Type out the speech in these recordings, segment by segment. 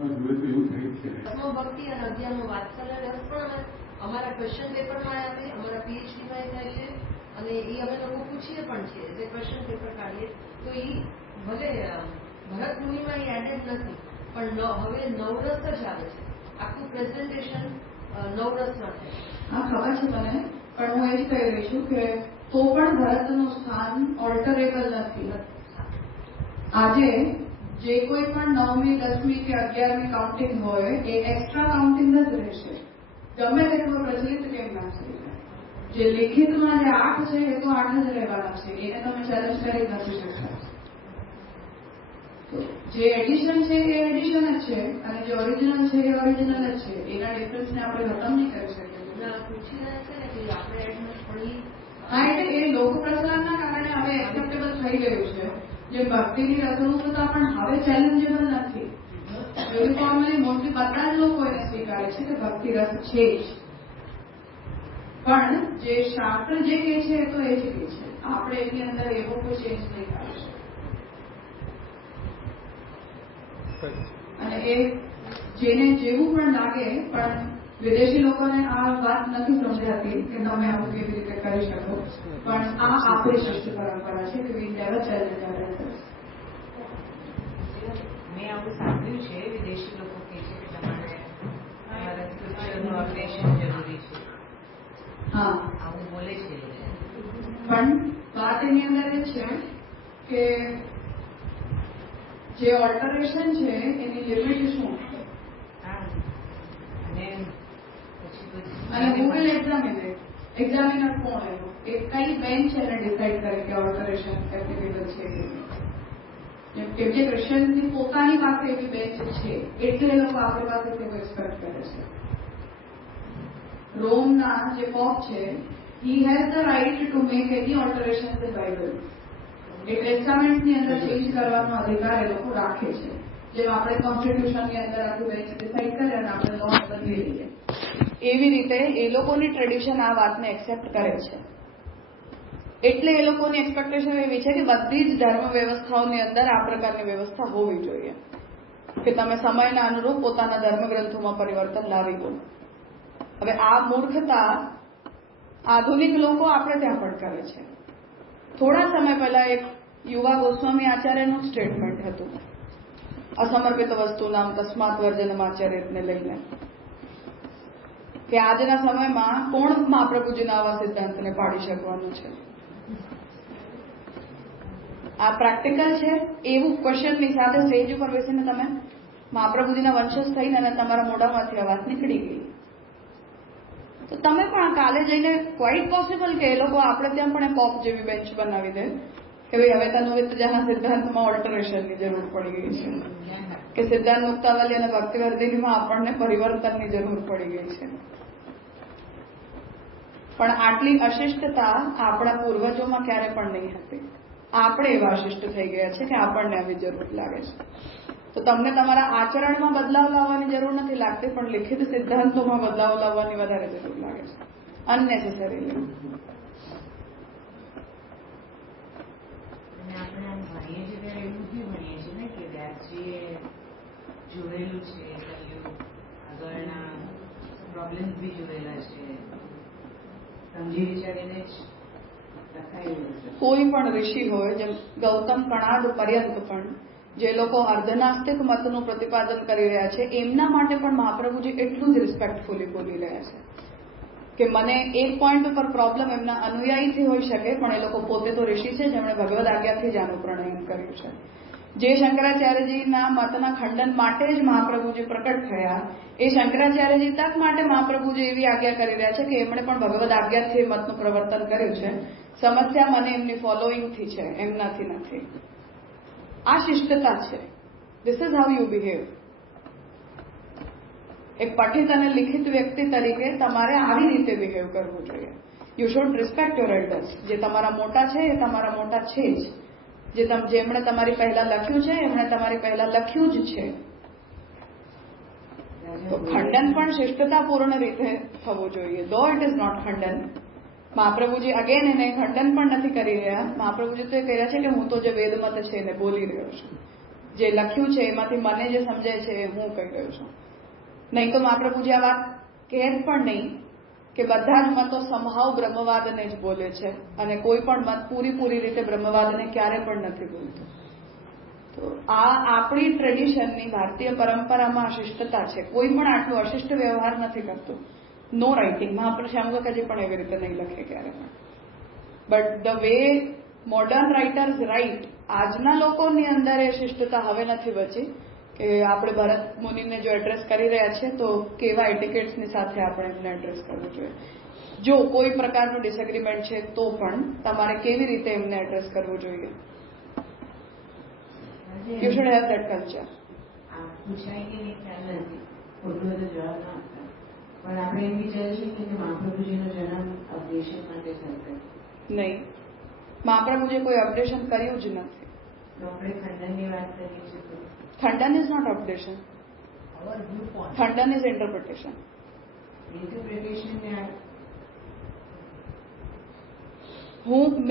ભક્તિ અને અધ્યાયનો વાત્સલ્ય રસ પણ અમારા ક્વેશ્ચન પેપરમાં આવે, અમારા પીએચડીમાં થાય છે, અને એ અમે લોકો પૂછીએ પણ છીએ. જે ક્વેશ્ચન પેપર કાઢીએ તો એ ભલે ભરત મુનિમાં એ એડેડ નથી, પણ હવે નવરસ જ આવે છે. આખું પ્રેઝન્ટેશન નવરસમાં થાય. હા, ખબર છે મને, પણ હું એ જ કહી રહી છું કે તો પણ ભરતનું સ્થાન ઓલ્ટરેબલ નથી. આજે જે કોઈ પણ 9મી 10મી કે 11મી કાઉન્ટિંગ હોય એ એક્સ્ટ્રા કાઉન્ટિંગ જ રહેશે, ગમે તેટલું પ્રચલિત કેમ ના થઈ જાય. જે લિખિતમાં જે 8 છે એ તો 8 જ રહેવાના છે, એને તમે ચેલેન્જ કરી નથી શકતા. જે એડિશન છે એ એડિશન જ છે, અને જે ઓરિજિનલ છે એ ઓરિજિનલ જ છે. એના ડિફરન્સને આપણે ખતમ નહીં કરી શકીએ. હા, એટલે એ લોક પ્રચલનના કારણે હવે એક્સેપ્ટેબલ થઈ ગયું છે. જે ભક્તિની રસરૂપતા પણ હવે ચેલેન્જેબલ નથી. યુનિફોર્મલી મોસ્ટલી બધા જ લોકો એને સ્વીકારે છે કે ભક્તિ રસ છે જ, પણ જે શાસ્ત્ર જે કહે છે એ તો એ જ કહે છે. આપણે એની અંદર એવો કોઈ ચેન્જ નહીં કરી શકીએ. અને એ જેને જેવું પણ લાગે, પણ વિદેશી લોકોને આ વાત નથી સમજાતી કે તમે આવું કેવી રીતે કરી શકો. પણ આ આપણી શિષ્ટ પરંપરા છે કે we never challenge our elders. મેં આવું સાંભળ્યું છે, વિદેશી લોકો કહે છે કે તમારે સ્ક્રિપ્ચરનું અપડેશન જરૂરી છે. હા, આવું બોલે છે. પણ વાત એની અંદર એ છે કે જે ઓલ્ટરેશન છે એની લિમિટ શું છે. અને ગૂગલ એક્ઝામિનર કોણ આવ્યો, એ કઈ બેન્ચ એને ડિસાઇડ કરે કે ઓલ્ટરેશન એપ્લિકેબલ છે કે કેમ કે ક્રિશ્ચિયનની પોતાની પાસે એવી બેન્ચ છે, એટલે એ લોકો આપણી પાસેથી એવું એક્સપેક્ટ કરે છે. રોમના જે પોપ છે, he has the right to make any alterations in Bible. એ ટેસ્ટામેન્ટની અંદર ચેન્જ કરવાનો અધિકાર એ લોકો રાખે છે. જેમ આપણે કોન્સ્ટિટ્યુશનની અંદર આખું બેન્ચ ડિસાઇડ કરે અને આપણે લો બદલી લઈએ, એવી રીતે એ લોકોની ટ્રેડિશન આ વાતને એક્સેપ્ટ કરે છે. એટલે એ લોકોની એક્સપેક્ટેશન એવી છે કે બધી જ ધર્મ વ્યવસ્થાઓની અંદર આ પ્રકારની વ્યવસ્થા હોવી જોઈએ કે તમે સમયના અનુરૂપ પોતાના ધર્મગ્રંથોમાં પરિવર્તન લાવી દો. હવે આ મૂર્ખતા આધુનિક લોકો આપણે ત્યાં પણ કરે છે. થોડા સમય પહેલા એક યુવા ગોસ્વામી આચાર્યનું સ્ટેટમેન્ટ હતું, અસમર્પિત વસ્તુનામ તસ્માત વર્જનમ આચાર્યને લઈને, કે આજના સમયમાં કોણ મહાપ્રભુજીના આવા સિદ્ધાંતને પાડી શકવાનું છે. આ પ્રેક્ટિકલ છે એવું ક્વેશ્ચનની સાથે સ્ટેજ ઉપર બેસીને તમે મહાપ્રભુજીના વંશજ થઈને અને તમારા મોઢામાંથી આ વાત નીકળી ગઈ, તો તમે પણ કાલે જઈને ક્વાઇટ પોસિબલ કે એ લોકો આપણે ત્યાં પણ પોપ જેવી બેન્ચ બનાવી દે કે ભાઈ હવે તનુવિત જહાં સિદ્ધાંતમાં ઓલ્ટરેશનની જરૂર પડી ગઈ છે, કે સિદ્ધાંત મુક્તાવલી અને ભક્તિવર્ધિનીમાં આપણને પરિવર્તનની જરૂર પડી ગઈ છે. પણ આટલી અશિષ્ટતા આપણા પૂર્વજોમાં ક્યારે પણ નહીં હતી. આપણે એવા અશિષ્ટ થઈ ગયા છે કે આપણને આવી જરૂર લાગે છે. તો તમને તમારા આચરણમાં બદલાવ લાવવાની જરૂર નથી લાગતી, પણ લિખિત સિદ્ધાંતોમાં બદલાવ લાવવાની વધારે જરૂર લાગે છે, અનનેસેસરીલી. આપણે આમ ભણીએ છીએ ત્યારે એવું બી ભણીએ છીએ ને કે વ્યાસજીએ જોયેલું છે, આગળના પ્રોબ્લેમ્સ બી જોયેલા છે, સમજી વિચારીને જ લખાયેલું છે. કોઈ પણ ઋષિ હોય, જેમ ગૌતમ કણાદ પર્યંત પણ જે લોકો અર્ધનાસ્તિક મતનું પ્રતિપાદન કરી રહ્યા છે, એમના માટે પણ મહાપ્રભુજી એટલું જ રિસ્પેક્ટફુલી બોલી રહ્યા છે કે મને એક પોઈન્ટ ઉપર પ્રોબ્લેમ એમના અનુયાયીથી હોઈ શકે, પણ એ લોકો પોતે તો ઋષિ છે જેમણે ભગવદ આજ્ઞાથી જ આનું પ્રણયન કર્યું છે. જે શંકરાચાર્યજીના મતના ખંડન માટે જ મહાપ્રભુજી પ્રકટ થયા, એ શંકરાચાર્યજી તક માટે મહાપ્રભુજી એવી આજ્ઞા કરી રહ્યા છે કે એમણે પણ ભગવદ આજ્ઞાથી મતનું પ્રવર્તન કર્યું છે. સમસ્યા મને એમની ફોલોઈંગથી છે, એમનાથી નથી. આ શિષ્ટતા છે. This is how you behave. એક પઠિત અને લિખિત વ્યક્તિ તરીકે તમારે આવી રીતે બિહેવ કરવું જોઈએ. You should respect your elders. જે તમારા મોટા છે એ તમારા મોટા છે જ. જેમણે તમારી પહેલા લખ્યું છે એમણે તમારી પહેલા લખ્યું જ છે. તો ખંડન પણ શિષ્ટતાપૂર્ણ રીતે થવું જોઈએ. ધો ઇટ ઇઝ નોટ ખંડન. મહાપ્રભુજી અગેન એને ખંડન પણ નથી કરી રહ્યા. મહાપ્રભુજી તો એ કહી રહ્યા છે કે હું તો જે વેદમત છે એને બોલી રહ્યો છું. જે લખ્યું છે એમાંથી મને જે સમજાય છે એ હું કહી રહ્યો છું. નહીં તો મહાપ્રભુજી આ વાત કહે પણ નહીં કે બધા જ મતો સમહાવ બ્રહ્મવાદને જ બોલે છે અને કોઈ પણ મત પૂરી રીતે બ્રહ્મવાદને ક્યારે પણ નથી બોલતું. તો આ આપણી ટ્રેડિશનની ભારતીય પરંપરામાં અશિષ્ટતા છે. કોઈ પણ આટલું અશિષ્ટ વ્યવહાર નથી કરતું. નો રાઇટિંગ મહાપ્રભુ શ્યામકાકાજી પણ એવી રીતે નહીં લખે ક્યારે પણ. But the way modern writers write, આજના લોકોની અંદર એ શિષ્ટતા હવે નથી બચી કે આપણે ભરત મુનિને જો એડ્રેસ કરી રહ્યા છીએ તો કેવા એટિકેટ્સની સાથે આપણે એમને એડ્રેસ કરવું જોઈએ. જો કોઈ પ્રકારનું ડિસએગ્રીમેન્ટ છે તો પણ તમારે કેવી રીતે એમને એડ્રેસ કરવું જોઈએ. You should have that culture. પૂછાય કે નહીં ખ્યાલ નથી, ખોટું બધો જવાબ ના આપતા, પણ આપણે એમ વિચારીશું કે મહાપ્રભુજીનો જન્મ અપડેશન માટે થશે નહીં. મહાપ્રભુજીએ કોઈ અપડેશન કર્યું જ નથી. તો આપણે ખંડનની વાત કરીએ છીએ. ખંડન ઇઝ નોટ અપડેશન. ખંડન ઇઝ ઇન્ટરપ્રિટેશન.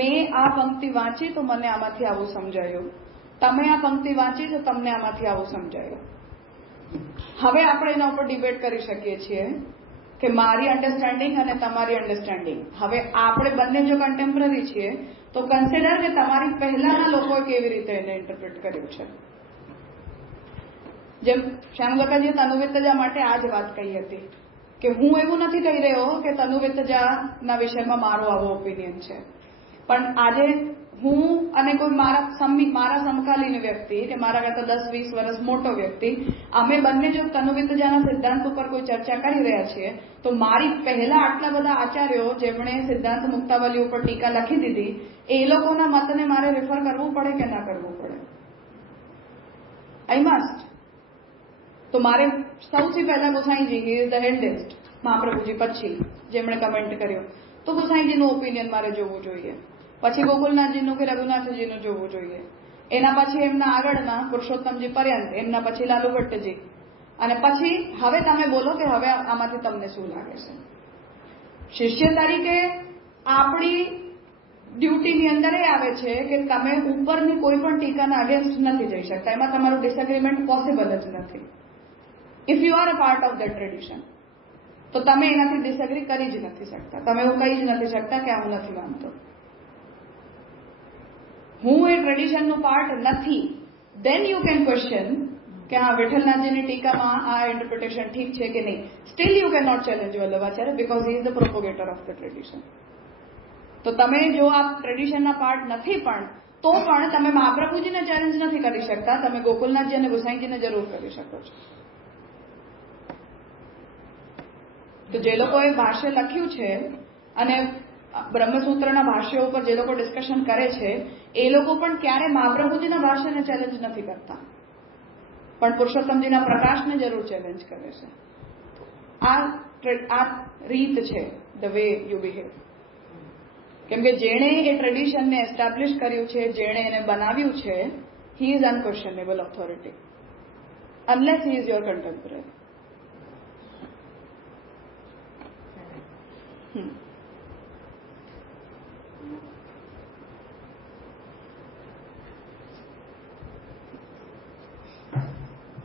મેં આ પંક્તિ વાંચી તો મને આમાંથી આવું સમજાયું, તમે આ પંક્તિ વાંચી તો તમને આમાંથી આવું સમજાયું. હવે આપણે એના ઉપર ડિબેટ કરી શકીએ છીએ કે મારી અન્ડરસ્ટેન્ડિંગ અને તમારી અન્ડરસ્ટેન્ડિંગ. હવે આપણે બંને જો કન્ટેમ્પરરી છીએ તો કન્સિડર કે તમારી પહેલાના લોકોએ કેવી રીતે એને ઇન્ટરપ્રિટ કર્યું છે. જેમ શ્યામકાકાજીએ તનુવિત્તજા માટે આ જ વાત કહી હતી કે હું એવું નથી કહી રહ્યો કે તનુવિત્તજાના વિષયમાં મારો આવો ઓપિનિયન છે, પણ આજે હું અને કોઈ મારા સમકાલીન વ્યક્તિ કે મારા કરતા 10-20 વર્ષ મોટો વ્યક્તિ, અમે બંને જો તનુવિત્તજાના સિદ્ધાંત ઉપર કોઈ ચર્ચા કરી રહ્યા છીએ તો મારી પહેલા આટલા બધા આચાર્યો જેમણે સિદ્ધાંત મુક્તાવલી ઉપર ટીકા લખી દીધી, એ લોકોના મતને મારે રેફર કરવું પડે કે ના કરવું પડે? I must. તો મારે સૌથી પહેલા ગોસાઈજી, હી ઇઝ ધ એલ્ડેસ્ટ, મહાપ્રભુજી પછી જેમણે કમેન્ટ કર્યો, તો ગોસાઈજીનું ઓપિનિયન મારે જોવું જોઈએ. પછી ગોકુલનાથજીનું કે રઘુનાથજીનું જોવું જોઈએ. એના પછી એમના આગળના પુરુષોત્તમજી પર્યંત, એમના પછી લાલુ ભટ્ટજી, અને પછી હવે તમે બોલો કે હવે આમાંથી તમને શું લાગે છે. શિષ્ય તરીકે આપણી ડ્યુટીની અંદર એ આવે છે કે તમે ઉપરની કોઈ પણ ટીકાના અગેન્સ્ટ નથી જઈ શકતા. એમાં તમારું ડિસએગ્રીમેન્ટ પોસિબલ જ નથી. If you are a part of the tradition તો તમે એનાથી ડિસએગ્રી કરી જ નથી શકતા. તમે એવું કહી જ નથી શકતા કે આ હું નથી માનતો. હું એ ટ્રેડિશનનું પાર્ટ નથી, દેન યુ કેન ક્વેશ્ચન કે હા વિઠ્ઠલનાથજીની ટીકામાં આ ઇન્ટરપ્રિટેશન ઠીક છે કે નહીં. Still you can not challenge Vallabhacharya because he is the propagator of the tradition. તો તમે જો આ ટ્રેડિશનના પાર્ટ નથી પણ તો પણ તમે મહાપ્રભુજીને ચેલેન્જ નથી કરી શકતા, તમે ગોકુલનાથજી અને ગોસાઈજીને જરૂર કરી શકો છો. તો જે લોકોએ ભાષ્ય લખ્યું છે અને બ્રહ્મસૂત્રના ભાષ્યો ઉપર જે લોકો ડિસ્કશન કરે છે એ લોકો પણ ક્યારે મહાપ્રભુજીના ભાષ્યને ચેલેન્જ નથી કરતા, પણ પુરુષોત્તમજીના પ્રકાશને જરૂર ચેલેન્જ કરે છે. આ રીત છે ધ વે યુ બિહેવ. કેમ કે જેણે એ ટ્રેડિશનને એસ્ટાબ્લિશ કર્યું છે, જેણે એને બનાવ્યું છે, he is unquestionable authority unless he is your contemporary.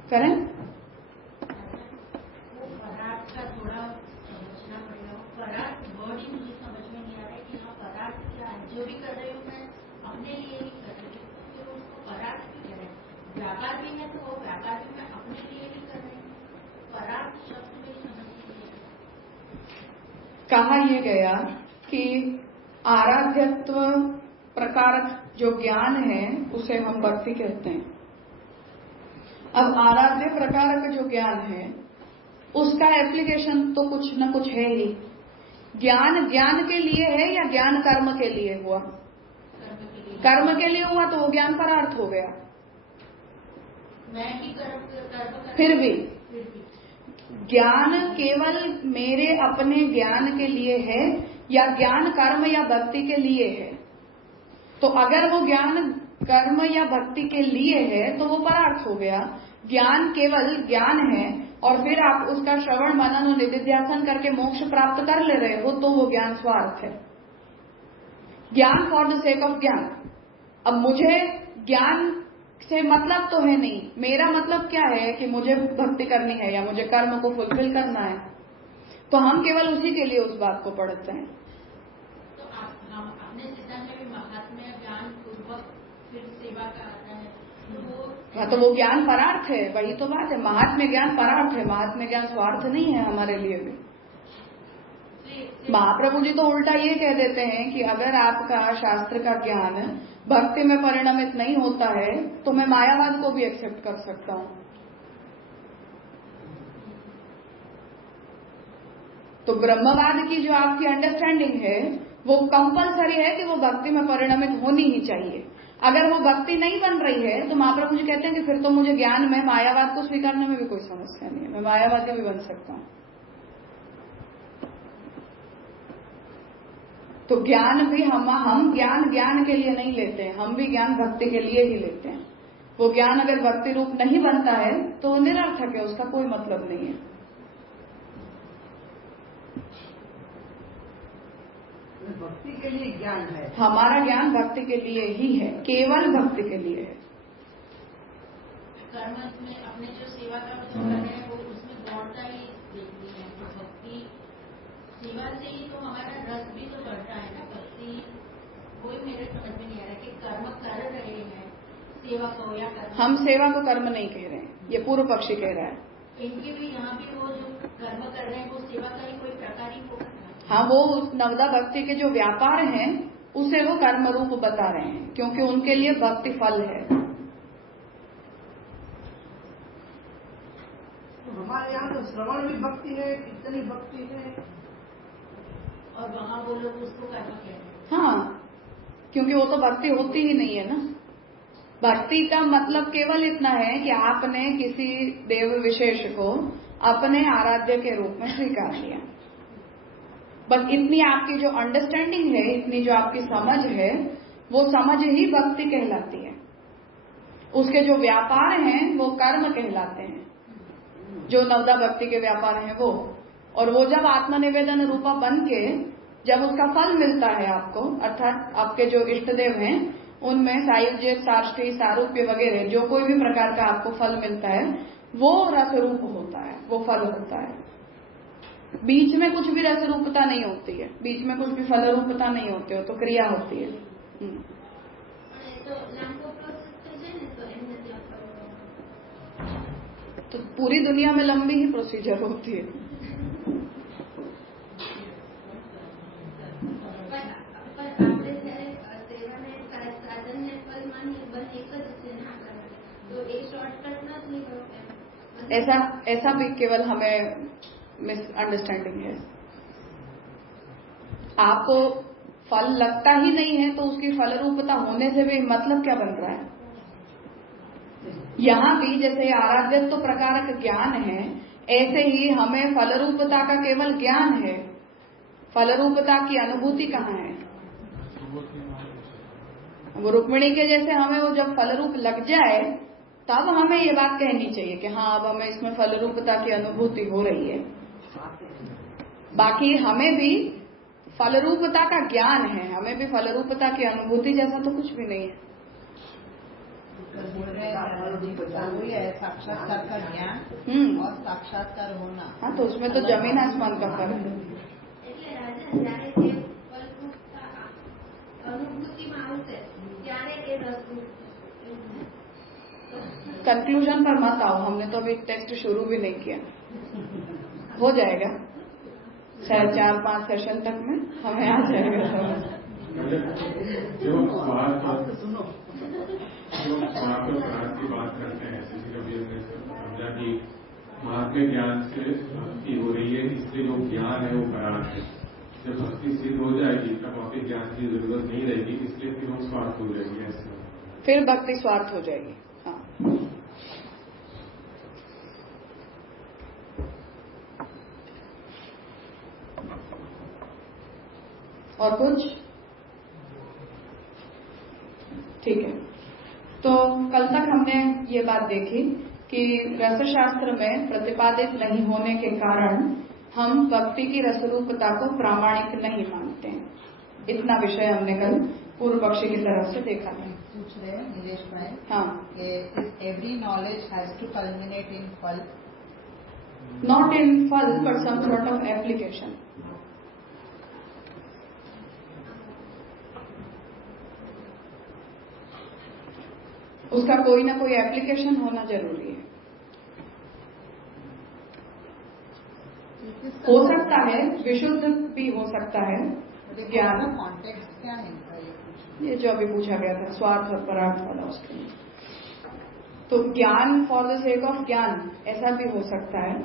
करें पराठ का थोड़ा समझना पड़ेगा. पराठ वर्ड ही मुझे समझ में नहीं आ रहा है कि हाँ पराठ क्या है. जो भी कर रही हूँ मैं अपने लिए ही कर रही हूँ, फिर उसको पराठ क्यों कह रहे हैं. व्यापार भी है तो वो व्यापार भी मैं अपने लिए ही कर रही हूँ. पराठ शब्द में समझ नहीं है. कहा यह गया कि आराध्यत्व प्रकारक जो ज्ञान है उसे हम भक्ति कहते हैं. अब आराध्य प्रकार का जो ज्ञान है उसका एप्लीकेशन तो कुछ न कुछ है ही. ज्ञान ज्ञान के लिए है या ज्ञान कर्म के लिए हुआ? कर्म के लिए हुआ तो वो ज्ञान परार्थ हो गया. मैं ही कर्म फिर भी ज्ञान केवल मेरे अपने ज्ञान के लिए है या ज्ञान कर्म या भक्ति के लिए है? तो अगर वो ज्ञान कर्म या भक्ति के लिए है तो वो परार्थ हो गया. ज्ञान केवल ज्ञान है और फिर आप उसका श्रवण मनन और निधिध्यासन करके मोक्ष प्राप्त कर ले रहे हो तो वो ज्ञान स्वार्थ है. ज्ञान फॉर द सेक ऑफ ज्ञान. अब मुझे ज्ञान से मतलब तो है नहीं। मेरा मतलब क्या है कि मुझे भक्ति करनी है या मुझे कर्म को फुलफिल करना है, तो हम केवल उसी के लिए उस बात को पढ़ते हैं। तो हम अपने सिद्धांत में भी महात्म्य ज्ञान पूर्वक फिर सेवा का आता है, तो वो ज्ञान परार्थ है, वही तो बात है। महात्म्य ज्ञान परार्थ है, महात्म्य ज्ञान स्वार्थ नहीं है हमारे लिए भी। महाप्रभु जी तो उल्टा ये कह देते हैं कि अगर आपका शास्त्र का ज्ञान भक्ति में परिणमित नहीं होता है तो मैं मायावाद को भी एक्सेप्ट कर सकता हूँ। तो ब्रह्मवाद की जो आपकी अंडरस्टैंडिंग है वो कंपलसरी है कि वो भक्ति में परिणमित होनी ही चाहिए। अगर वो भक्ति नहीं बन रही है तो महाप्रभु जी कहते हैं कि फिर तो मुझे ज्ञान में मायावाद को स्वीकारने में भी कोई समस्या नहीं है, मैं मायावादी भी बन सकता हूँ। तो ज्ञान भी हम ज्ञान के लिए नहीं लेते हैं, हम भी ज्ञान भक्ति के लिए ही लेते हैं। वो ज्ञान अगर भक्ति रूप नहीं बनता है तो निरर्थक है, उसका कोई मतलब नहीं है। भक्ति के लिए ज्ञान है, हमारा ज्ञान भक्ति के लिए ही है, केवल भक्ति के लिए है। कर्म में अपने जो सेवा का जो कर रहे हैं वो उसमें गौरता ही देखनी है। तो भक्ति सेवा से ही तो हमारा रस भी तो बढ़ता है ना। भक्ति वही मेरे समझ में नहीं आ रहा कि कर्म कर रहे हैं सेवा को या कर्म। हम सेवा को कर्म नहीं कह रहे हैं, ये पूर्व पक्षी कह रहा है। इनके भी यहाँ भी वो जो कर्म कर रहे हैं वो सेवा का ही कोई प्रकार ही होगा। हाँ, वो नवदा भक्ति के जो व्यापार हैं उसे वो कर्म रूप बता रहे हैं, क्योंकि उनके लिए भक्ति फल है। तो हमारे यहाँ तो श्रवण भी भक्ति है, कीर्तन भी भक्ति है, और वहाँ वो लोग उसको कर्म कहते हैं। हाँ, क्योंकि वो तो भक्ति होती ही नहीं है ना। भक्ति का मतलब केवल इतना है कि आपने किसी देव विशेष को अपने आराध्य के रूप में स्वीकार लिया। बस इतनी आपकी जो अंडरस्टैंडिंग है, इतनी जो आपकी समझ है, वो समझ ही भक्ति कहलाती है। उसके जो व्यापार हैं वो कर्म कहलाते हैं, जो नवदा भक्ति के व्यापार हैं वो। और वो जब आत्मनिवेदन रूपा बन के जब उसका फल मिलता है आपको, अर्थात आपके जो इष्ट देव हैं उनमें सायुज्य, साष्टी, सारूप्य वगैरह जो कोई भी प्रकार का आपको फल मिलता है वो रसरूप होता है, वो फल होता है। बीच में कुछ भी रस रूपता नहीं होती है, बीच में कुछ भी फल रूपता नहीं होती है, तो क्रिया होती है। तो पूरी दुनिया में लंबी ही प्रोसीजर होती है। ऐसा भी केवल हमें मिसअंडरस्टैंडिंग है। आपको फल लगता ही नहीं है तो उसकी फल रूपता होने से भी मतलब क्या बन रहा है। यहाँ भी जैसे आराध्यत्व प्रकारक ज्ञान है, ऐसे ही हमें फल रूपता का केवल ज्ञान है, फल रूपता की अनुभूति कहाँ है। वो रुक्मिणी के जैसे हमें वो जब फल रूप लग जाए तब हमें ये बात कहनी चाहिए कि हाँ अब हमें इसमें फल रूपता की अनुभूति हो रही है। बाकी हमें भी फल रूपता का ज्ञान है, हमें भी फल रूपता की अनुभूति जैसा तो कुछ भी नहीं है। साक्षात्कार का ज्ञान और साक्षात्कार होना, हाँ, तो उसमें तो जमीन आसमान का फर्क है। कंक्लूजन पर मत आओ, हमने तो अभी टेक्स्ट शुरू भी नहीं किया। हो जाएगा शायद 4-5 सेशन तक में हमें आ जाएगा समझ। जो स्वार्थ की बात करते हैं, जैसे कभी हमने समझा कि महात्म्य ज्ञान से भक्ति हो रही है, इसलिए जो ज्ञान है वो परार्थ है। जब भक्ति सिद्ध हो जाएगी तब भौतिक ज्ञान की जरूरत नहीं रहेगी, इसलिए फिर वो स्वार्थ हो जाएगी। ऐसे फिर भक्ति स्वार्थ हो जाएगी। हाँ, और कुछ ठीक है। तो कल तक हमने ये बात देखी कि रसशास्त्र में प्रतिपादित नहीं होने के कारण हम भक्ति की रसरूपता को प्रामाणिक नहीं मानते हैं। इतना विषय हमने कल पूर्व पक्षी की तरफ से देखा है। पूछ रहे हैं नीलेश भाई हाँ, कि every knowledge has to culminate in फल. नॉट इन फल but some sort of application. उसका कोई ना कोई एप्लीकेशन होना जरूरी है. हो सकता है विशुद्ध भी हो सकता है ज्ञान. कॉन्टेक्स्ट क्या है इनका, ये पूछ. ये जो अभी पूछा गया था स्वार्थ और परार्थ वाला, उसके लिए तो ज्ञान फॉर द सेक ऑफ ज्ञान ऐसा भी हो सकता है,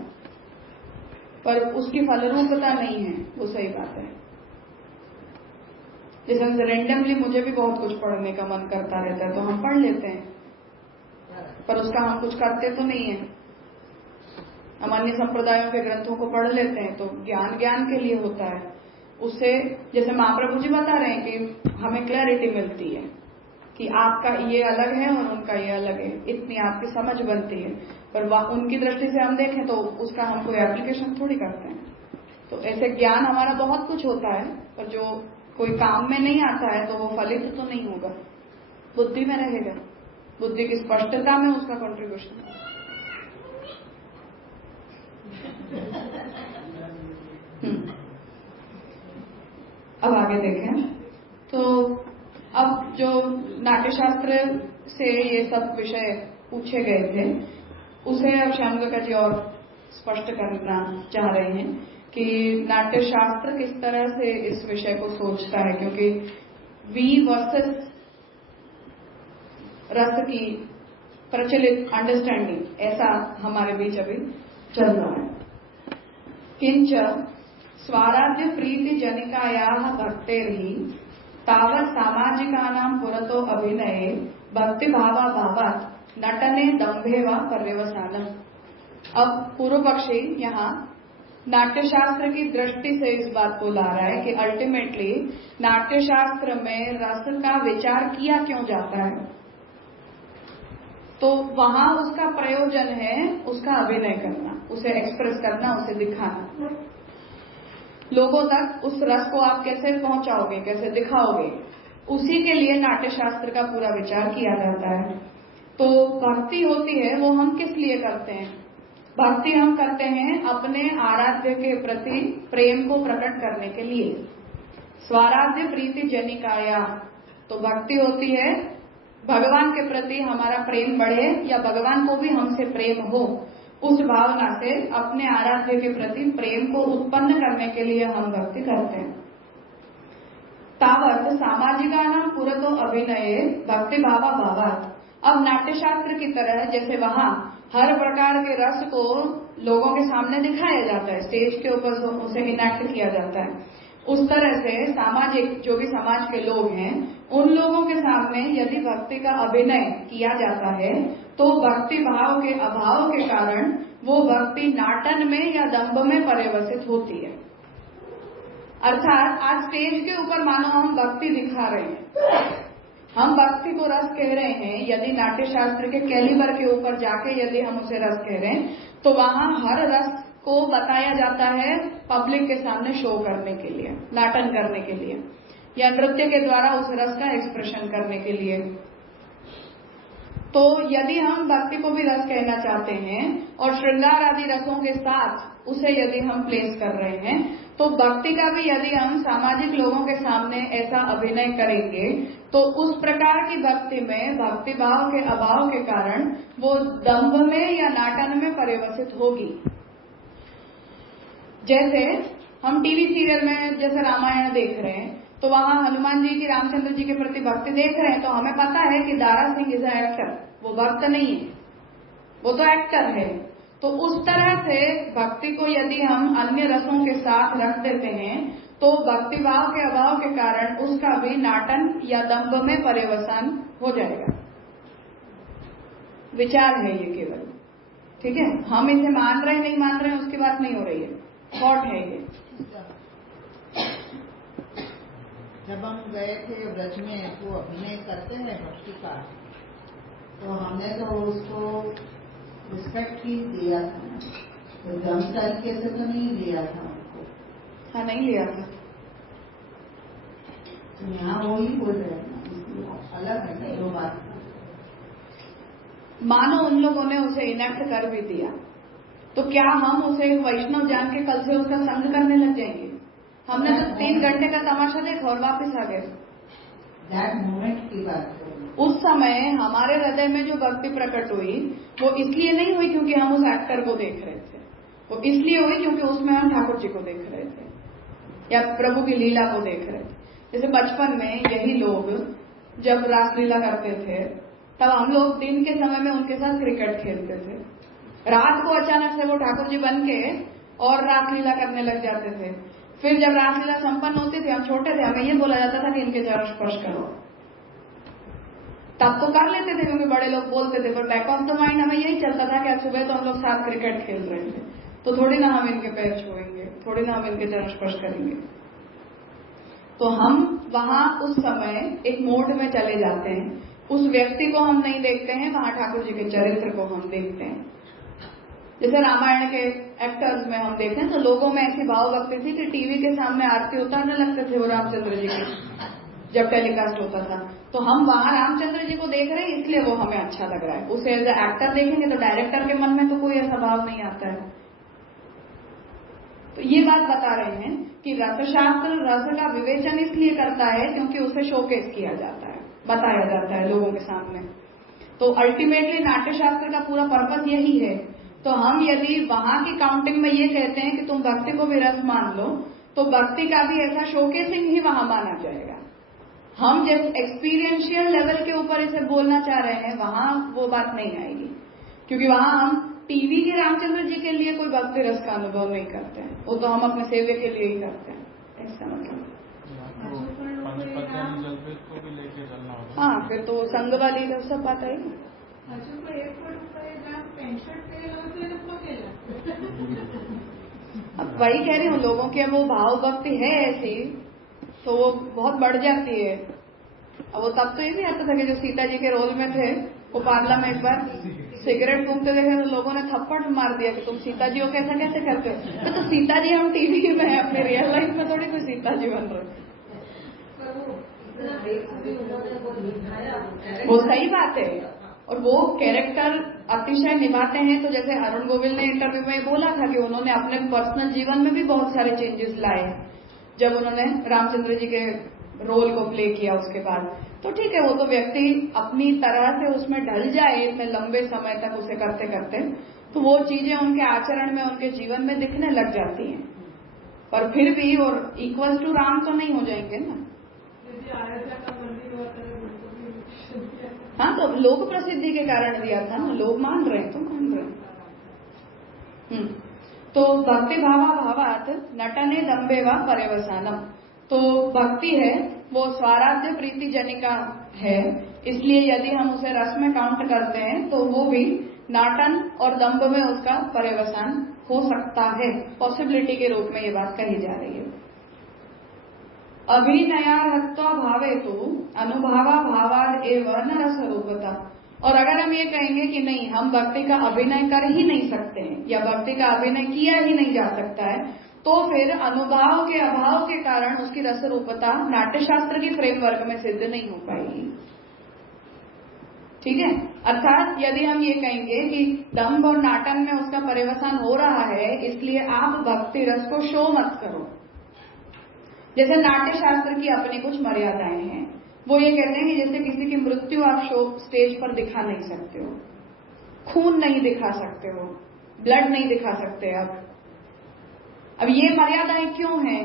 पर उसकी फलरूपता नहीं है, वो सही बात है. जैसे रेंडमली मुझे भी बहुत कुछ पढ़ने का मन करता रहता है तो हम पढ़ लेते हैं, पर उसका हम कुछ करते तो नहीं है. हम अन्य संप्रदायों के ग्रंथों को पढ़ लेते हैं तो ज्ञान ज्ञान के लिए होता है. उससे जैसे महाप्रभु जी बता रहे हैं कि हमें क्लैरिटी मिलती है कि आपका ये अलग है और उनका ये अलग है, इतनी आपकी समझ बनती है. पर उनकी दृष्टि से हम देखें तो उसका हम कोई एप्लीकेशन थोड़ी करते हैं. तो ऐसे ज्ञान हमारा बहुत कुछ होता है, पर जो कोई काम में नहीं आता है तो वो फलित तो नहीं होगा, बुद्धि में रहेगा. बुद्धि की स्पष्टता में उसका कंट्रीब्यूशन है. अब आगे देखें तो अब जो नाट्यशास्त्र से ये सब विषय पूछे गए थे उसे अब श्यामलता जी और स्पष्ट करना चाह रहे हैं कि नाट्यशास्त्र किस तरह से इस विषय को सोचता है, क्योंकि वी वर्सेस रस की प्रचलित अंडरस्टैंडिंग ऐसा हमारे बीच अभी चल रहा है. किंच स्वाराध्य प्रीति जनिकायाः भक्तेर्हि तावत् सामाजिकानां पुरतो अभिनये भक्ति भावा भावात् नटने दंभे व पर्यवसानम. अब पूर्व पक्षी यहाँ नाट्यशास्त्र की दृष्टि से इस बात को ला रहा है कि अल्टीमेटली नाट्यशास्त्र में रस का विचार किया क्यों जाता है. तो वहां उसका प्रयोजन है उसका अभिनय करना, उसे एक्सप्रेस करना, उसे दिखाना. लोगों तक उस रस को आप कैसे पहुंचाओगे, कैसे दिखाओगे, उसी के लिए नाट्यशास्त्र का पूरा विचार किया जाता है. तो भक्ति होती है वो हम किस लिए करते हैं. भक्ति हम करते हैं अपने आराध्य के प्रति प्रेम को प्रकट करने के लिए. स्वाराध्य प्रीति जनिकाया, तो भक्ति होती है भगवान के प्रति हमारा प्रेम बढ़े या भगवान को भी हमसे प्रेम हो, उस भावना से अपने आराध्य के प्रति प्रेम को उत्पन्न करने के लिए हम भक्ति करते हैं. तावत सामाजिकानां पुरतो अभिनये भक्ति भावा भावात्. अब नाट्यशास्त्र की तरह जैसे वहां हर प्रकार के रस को लोगों के सामने दिखाया जाता है, स्टेज के ऊपर उसे इनैक्ट किया जाता है, उस तरह से सामाजिक जो भी समाज के लोग हैं उन लोगों के सामने यदि भक्ति का अभिनय किया जाता है तो भक्ति भाव के अभाव के कारण वो भक्ति नाटन में या दंभ में पर्यवसित होती है. अर्थात आज स्टेज के ऊपर मानो हम भक्ति दिखा रहे हैं, हम भक्ति को रस कह रहे हैं. यदि नाट्यशास्त्र के कैलिबर के ऊपर जाके यदि हम उसे रस कह रहे हैं तो वहां हर रस को बताया जाता है पब्लिक के सामने शो करने के लिए, नाटन करने के लिए, या नृत्य के द्वारा उस रस का एक्सप्रेशन करने के लिए. तो यदि हम भक्ति को भी रस कहना चाहते हैं और श्रृंगार आदि रसों के साथ उसे यदि हम प्लेस कर रहे हैं तो भक्ति का भी यदि हम सामाजिक लोगों के सामने ऐसा अभिनय करेंगे तो उस प्रकार की भक्ति में भक्ति भाव के अभाव के कारण वो दंभ में या नाटन में पर्यवसित होगी. जैसे हम टीवी सीरियल में जैसे रामायण देख रहे हैं तो वहां हनुमान जी की रामचंद्र जी के प्रति भक्ति देख रहे हैं तो हमें पता है कि दारा सिंह इज एक्टर, वो भक्त नहीं है, वो तो एक्टर है. तो उस तरह से भक्ति को यदि हम अन्य रसों के साथ रख देते हैं तो भक्ति भाव के अभाव के कारण उसका भी नाटन या दंभ में पर्यवसान हो जाएगा. विचार है ये केवल, ठीक है. हम इसे मान रहे नहीं मान रहे हैं उसकी बात नहीं हो रही है, थॉट है ये. जब हम गए थे ब्रज में तो अभिनय करते हैं भक्ति का, तो हमने तो उसको रिस्पेक्ट ही दिया था, तो दम तरीके से तो नहीं लिया था उनको. हाँ, नहीं लिया था. तो यहाँ वो ही बोल रहे हैं अलग है ना दो बात। मानो उन लोगों ने उसे इनेक्ट कर भी दिया, तो क्या हम उसे वैष्णव जान के कल से उसका संग करने लग जाएंगे? हमने तो 3 घंटे का तमाशा देखा और वापस आ गए। दैट मोमेंट की बात करें। उस समय हमारे हृदय में जो भक्ति प्रकट हुई वो इसलिए नहीं हुई क्योंकि हम उस एक्टर को देख रहे थे, वो इसलिए हुई क्योंकि उसमें हम ठाकुर जी को देख रहे थे या प्रभु की लीला को देख रहे थे। जैसे बचपन में यही लोग जब रासलीला करते थे तब हम लोग दिन के समय में उनके साथ क्रिकेट खेलते थे, रात को अचानक से वो ठाकुर जी बन के और रासलीला करने लग जाते थे। फिर जब रासलीला संपन्न होती थी, हम छोटे थे, हमें ये बोला जाता था कि इनके चरण स्पर्श करो। तब तो कर लेते थे क्योंकि बड़े लोग बोलते थे, पर बैक ऑफ द माइंड हमें यही चलता था कि आज सुबह तो हम लोग साथ क्रिकेट खेल रहे थे, तो थोड़ी ना हम इनके पैर छुएंगे, थोड़ी ना हम इनके चरण स्पर्श करेंगे। तो हम वहां उस समय एक मोड में चले जाते हैं, उस व्यक्ति को हम नहीं देखते हैं, वहां ठाकुर जी के चरित्र को हम देखते हैं। जैसे रामायण के एक्टर्स में हम देखें तो लोगों में ऐसी भाव भक्ति थी कि टीवी के सामने आरती उतारने लगते थे वो रामचंद्र जी की, जब टेलीकास्ट होता था। तो हम वहां रामचंद्र जी को देख रहे हैं इसलिए वो हमें अच्छा लग रहा है। उसे एज ए एक्टर देखेंगे तो डायरेक्टर के मन में तो कोई ऐसा भाव नहीं आता है। तो ये बात बता रहे हैं कि रसशास्त्र रस का विवेचन इसलिए करता है क्योंकि उसे शोकेस किया जाता है, बताया जाता है लोगों के सामने। तो अल्टीमेटली नाट्यशास्त्र का पूरा पर्पस यही है। तो हम यदि वहां की काउंटिंग में ये कहते हैं कि तुम भक्ति को भी रस मान लो, तो भक्ति का भी ऐसा शोकेसिंग ही वहां माना जाएगा। हम जिस एक्सपीरियंशियल लेवल के ऊपर इसे बोलना चाह रहे हैं वहां वो बात नहीं आएगी, क्योंकि वहां हम टीवी के रामचंद्र जी के लिए कोई भक्ति रस का अनुभव नहीं करते हैं, वो तो हम अपने सेव्य के लिए ही करते हैं। ऐसा मतलब हाँ, फिर तो संग वाली सब बात आएगी। अब वही कह रही हूँ, लोगों की अब वो भाव भक्ति है ऐसी तो वो बहुत बढ़ जाती है। अब वो तब तो ये भी आता था कि जो सीता जी के रोल में थे वो पार्ला में एक बार सिगरेट फूंकते देखे तो लोगों ने थप्पड़ मार दिया कि तुम सीता जी को कैसा कैसे करते हो। तो सीता जी हम टीवी में है, अपने रियल लाइफ में थोड़ी कोई सीता जी बन रहे। वो सही बात है और वो कैरेक्टर अतिशय निभाते हैं। तो जैसे अरुण गोविल ने इंटरव्यू में बोला था कि उन्होंने अपने पर्सनल जीवन में भी बहुत सारे चेंजेस लाए जब उन्होंने रामचंद्र जी के रोल को प्ले किया उसके बाद। तो ठीक है, वो तो व्यक्ति अपनी तरह से उसमें ढल जाए इतने लंबे समय तक उसे करते करते, तो वो चीजें उनके आचरण में उनके जीवन में दिखने लग जाती हैं। पर फिर भी और इक्वल टू राम तो नहीं हो जाएंगे ना। हाँ, तो लोक प्रसिद्धि के कारण दिया था ना, लोग मान रहे हैं तो मान रहे हैं। तो भक्ति भावा भावात नटने दम्बे व पर्यवसानम। तो भक्ति है वो स्वाराध्य प्रीति जनिका है, इसलिए यदि हम उसे रस में काउंट करते हैं तो वो भी नाटन और दम्भ में उसका पर्यवसान हो सकता है, पॉसिबिलिटी के रूप में ये बात कही जा रही है। अभिनयार्थत्वा भावे तो अनुभावा भावाद एवं न रस रूपता। और अगर हम ये कहेंगे कि नहीं, हम भक्ति का अभिनय कर ही नहीं सकते हैं या भक्ति का अभिनय किया ही नहीं जा सकता है, तो फिर अनुभाव के अभाव के कारण उसकी रस रूपता नाट्यशास्त्र की फ्रेमवर्क में सिद्ध नहीं हो पाएगी। ठीक है, अर्थात यदि हम ये कहेंगे कि दम्भ और नाटन में उसका परिवसन हो रहा है इसलिए आप भक्ति रस को शो मत करो। जैसे नाट्यशास्त्र की अपनी कुछ मर्यादाएं हैं, वो ये कहते हैं कि जैसे किसी की मृत्यु आप शो स्टेज पर दिखा नहीं सकते हो, खून नहीं दिखा सकते हो, ब्लड नहीं दिखा सकते। अब ये मर्यादाएं क्यों हैं?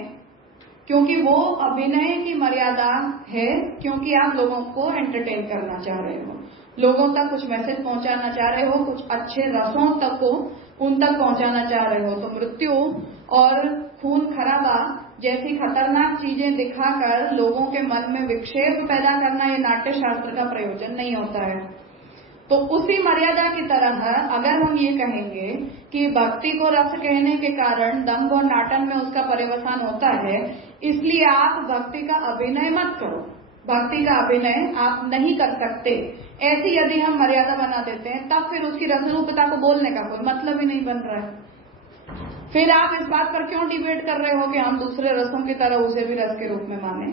क्योंकि वो अभिनय की मर्यादा है, क्योंकि आप लोगों को एंटरटेन करना चाह रहे हो, लोगों तक कुछ मैसेज पहुंचाना चाह रहे हो, कुछ अच्छे रसों तक को उन तक पहुंचाना चाह रहे हो। तो मृत्यु और खून खराबा जैसी खतरनाक चीजें दिखाकर लोगों के मन में विक्षेप पैदा करना ये नाट्यशास्त्र का प्रयोजन नहीं होता है। तो उसी मर्यादा की तरह अगर हम ये कहेंगे कि भक्ति को रस कहने के कारण दम्भ और नाटन में उसका परिवसान होता है, इसलिए आप भक्ति का अभिनय मत करो, भक्ति का अभिनय आप नहीं कर सकते, ऐसी यदि हम मर्यादा बना देते हैं तब फिर उसकी रसरूपता को बोलने का कोई मतलब ही नहीं बन रहा है। फिर आप इस बात पर क्यों डिबेट कर रहे हो कि हम दूसरे रसों की तरह उसे भी रस के रूप में माने?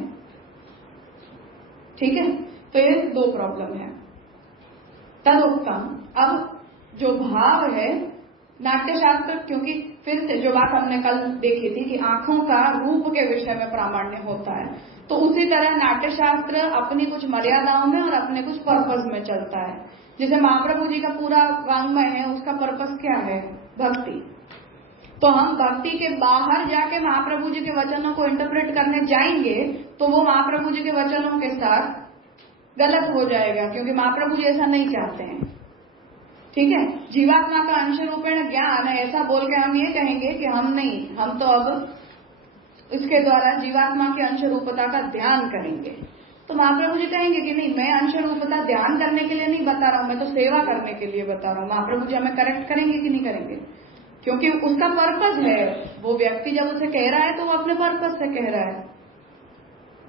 ठीक है, तो ये 2 प्रॉब्लम है। तदुत्तम, अब जो भाव है नाट्यशास्त्र, क्योंकि फिर से जो बात हमने कल देखी थी कि आंखों का रूप के विषय में प्रामाण्य होता है, तो उसी तरह नाट्यशास्त्र अपनी कुछ मर्यादाओं में और अपने कुछ पर्पस में चलता है। जैसे महाप्रभु जी का पूरा वांग्मय है, उसका पर्पस क्या है? भक्ति। तो हम भक्ति के बाहर जाके महाप्रभु जी के वचनों को इंटरप्रेट करने जाएंगे तो वो महाप्रभु जी के वचनों के साथ गलत हो जाएगा, क्योंकि महाप्रभु जी ऐसा नहीं चाहते हैं। ठीक है, जीवात्मा का अंश रूपेण ज्ञान है, ऐसा बोल के हम ये कहेंगे कि हम नहीं, हम तो अब इसके द्वारा जीवात्मा की अंश रूपता का ध्यान करेंगे। तो महाप्रभु जी कहेंगे कि नहीं, मैं अंश रूपता ध्यान करने के लिए नहीं बता रहा हूं, मैं तो सेवा करने के लिए बता रहा हूं। महाप्रभु जी हमें करेक्ट करेंगे कि नहीं करेंगे? क्योंकि उसका पर्पस है। वो व्यक्ति जब उसे कह रहा है तो वो अपने पर्पस से कह रहा है।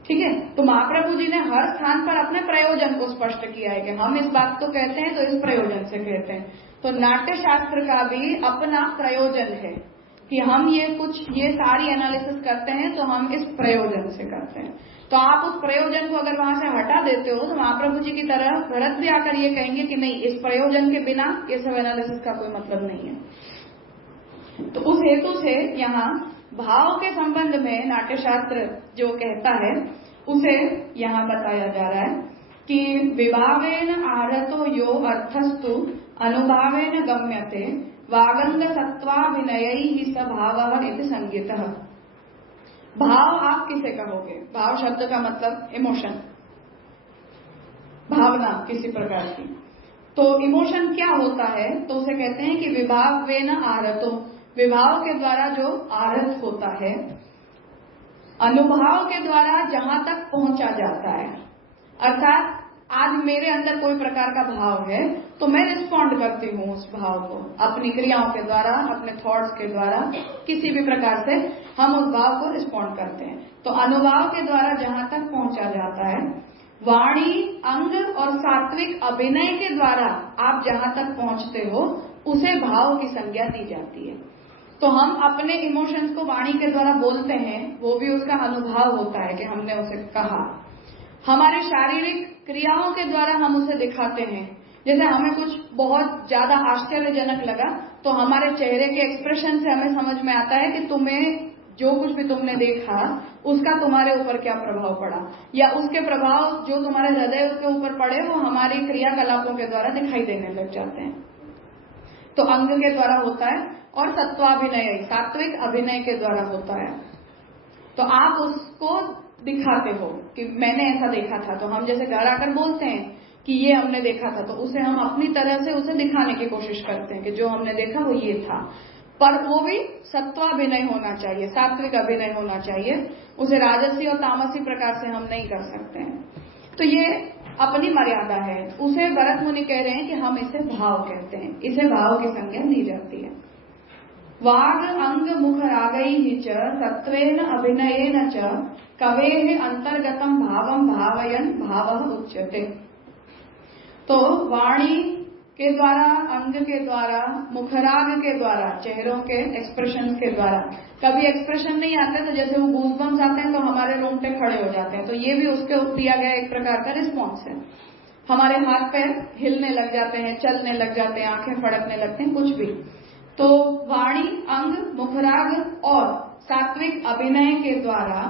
ठीक है, तो महाप्रभु जी ने हर स्थान पर अपने प्रयोजन को स्पष्ट किया है कि हम इस बात को कहते हैं तो इस प्रयोजन से कहते हैं। तो नाट्य शास्त्र का भी अपना प्रयोजन है कि हम ये सारी एनालिसिस करते हैं तो हम इस प्रयोजन से करते हैं। तो आप उस प्रयोजन को अगर वहां से हटा देते हो तो महाप्रभु जी की तरह भरत भी आकर ये कहेंगे कि नहीं, इस प्रयोजन के बिना ये सब एनालिसिस का कोई मतलब नहीं है। तो उस हेतु से यहाँ भाव के संबंध में नाट्यशास्त्र जो कहता है उसे यहाँ बताया जा रहा है कि विभावेन आरतो यो अर्थस्तु अनुभावेन गम्यते वागंग सत्वाभिनयैहि स भावः इति संज्ञितः। भाव आप किसे कहोगे? भाव शब्द का मतलब इमोशन, भावना किसी प्रकार की। तो इमोशन क्या होता है? तो उसे कहते हैं कि विभावेन आरतो, विभाव के द्वारा जो आरत होता है, अनुभव के द्वारा जहां तक पहुंचा जाता है। अर्थात आज मेरे अंदर कोई प्रकार का भाव है तो मैं रिस्पॉन्ड करती हूँ उस भाव को अपनी क्रियाओं के द्वारा, अपने थॉट्स के द्वारा, किसी भी प्रकार से हम उस भाव को रिस्पॉन्ड करते हैं। तो अनुभव के द्वारा जहां तक पहुंचा जाता है, वाणी, अंग और सात्विक अभिनय के द्वारा आप जहां तक पहुंचते हो उसे भाव की संज्ञा दी जाती है। तो हम अपने इमोशंस को वाणी के द्वारा बोलते हैं, वो भी उसका अनुभव होता है कि हमने उसे कहा। हमारे शारीरिक क्रियाओं के द्वारा हम उसे दिखाते हैं। जैसे हमें कुछ बहुत ज्यादा आश्चर्यजनक लगा तो हमारे चेहरे के एक्सप्रेशन से हमें समझ में आता है कि तुम्हें जो कुछ भी तुमने देखा उसका तुम्हारे ऊपर क्या प्रभाव पड़ा, या उसके प्रभाव जो तुम्हारे हृदय के ऊपर पड़े वो हमारी क्रियाकलापों के द्वारा दिखाई देने लग जाते हैं। तो अंग के द्वारा होता है और सत्वाभिनय, सात्विक अभिनय के द्वारा होता है। तो आप उसको दिखाते हो कि मैंने ऐसा देखा था। तो हम जैसे घर आकर बोलते हैं कि ये हमने देखा था, तो उसे हम अपनी तरह से उसे दिखाने की कोशिश करते हैं कि जो हमने देखा वो ये था। पर वो भी सत्वाभिनय होना चाहिए, सात्विक अभिनय होना चाहिए। उसे राजसी और तामसी प्रकार से हम नहीं कर सकते हैं। तो ये अपनी मर्यादा है। उसे भरत मुनि कह रहे हैं कि हम इसे भाव कहते हैं, इसे भाव की संज्ञा दी जाती है। वाग अंग मुख रागैहि च सत्वेन अभिनयेन च कवेः अंतर्गतम भावम भावयन भावः उच्यते। तो वाणी के द्वारा, अंग के द्वारा, मुखराग के द्वारा, चेहरों के एक्सप्रेशन के द्वारा, कभी एक्सप्रेशन नहीं आते तो जैसे वो गूज़बम्स आते हैं तो हमारे रोंगटे खड़े हो जाते हैं, तो ये भी उसके दिया गया एक प्रकार का रिस्पॉन्स है। हमारे हाथ पैर हिलने लग जाते हैं, चलने लग जाते हैं, आंखें फड़कने लगते हैं, कुछ भी। तो वाणी, अंग, मुखराग और सात्विक अभिनय के द्वारा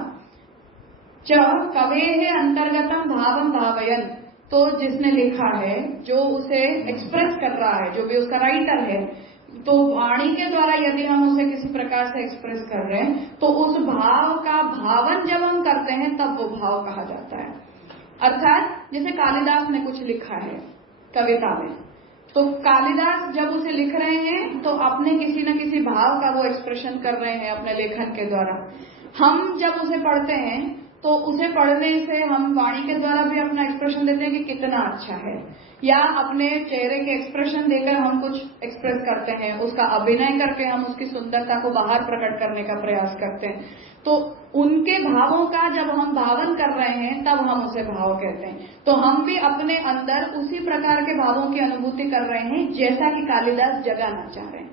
च कवेः अंतर्गतम भावम भावयन, तो जिसने लिखा है, जो उसे एक्सप्रेस कर रहा है, जो भी उसका राइटर है, तो वाणी के द्वारा यदि हम उसे किसी प्रकार से एक्सप्रेस कर रहे हैं तो उस भाव का भावन जब हम करते हैं तब वो भाव कहा जाता है। अर्थात जैसे कालिदास ने कुछ लिखा है कविता में, तो कालिदास जब उसे लिख रहे हैं तो अपने किसी न किसी भाव का वो एक्सप्रेशन कर रहे हैं अपने लेखन के द्वारा। हम जब उसे पढ़ते हैं तो उसे पढ़ने से हम वाणी के द्वारा भी अपना एक्सप्रेशन देते हैं कि कितना अच्छा है, या अपने चेहरे के एक्सप्रेशन देकर हम कुछ एक्सप्रेस करते हैं, उसका अभिनय करके हम उसकी सुंदरता को बाहर प्रकट करने का प्रयास करते हैं। तो उनके भावों का जब हम भावन कर रहे हैं तब हम उसे भाव कहते हैं। तो हम भी अपने अंदर उसी प्रकार के भावों की अनुभूति कर रहे हैं जैसा कि कालिदास जगाना चाह रहे हैं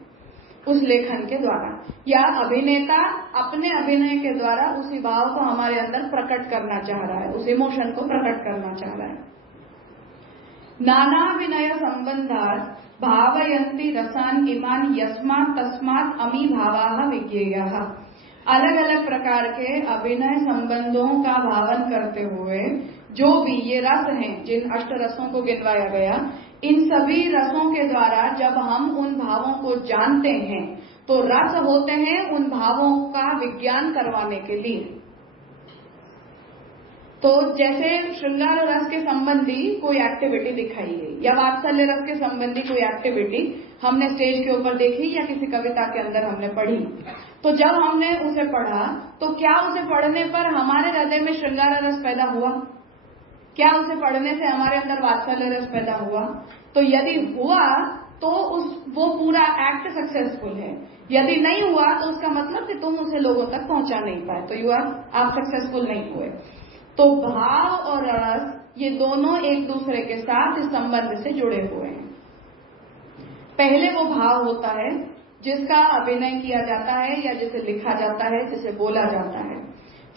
उस लेखन के द्वारा, या अभिनेता अपने अभिनय के द्वारा उसी भाव को हमारे अंदर प्रकट करना चाह रहा है, उस इमोशन को प्रकट करना चाह रहा है। नाना विनय संबंधात भावयन्ति रसान इमान यस्मात् तस्मात् अमी भावाः विज्ञेयः। अलग अलग प्रकार के अभिनय संबंधों का भावन करते हुए जो भी ये रस हैं, जिन अष्ट रसों को गिनवाया गया, इन सभी रसों के द्वारा जब हम उन भावों को जानते हैं तो रस होते हैं उन भावों का विज्ञान करवाने के लिए। तो जैसे श्रृंगार रस के संबंधी कोई एक्टिविटी दिखाई गई या वात्सल्य रस के संबंधी कोई एक्टिविटी हमने स्टेज के ऊपर देखी या किसी कविता के अंदर हमने पढ़ी, तो जब हमने उसे पढ़ा तो क्या उसे पढ़ने पर हमारे हृदय में श्रृंगार रस पैदा हुआ? क्या उसे पढ़ने से हमारे अंदर वात्सल्य रस पैदा हुआ? तो यदि हुआ तो वो पूरा एक्ट सक्सेसफुल है। यदि नहीं हुआ तो उसका मतलब कि तुम उसे लोगों तक पहुंचा नहीं पाए, तो आप सक्सेसफुल नहीं हुए। तो भाव और रस ये दोनों एक दूसरे के साथ इस संबंध से जुड़े हुए हैं। पहले वो भाव होता है जिसका अभिनय किया जाता है या जिसे लिखा जाता है, जिसे बोला जाता है।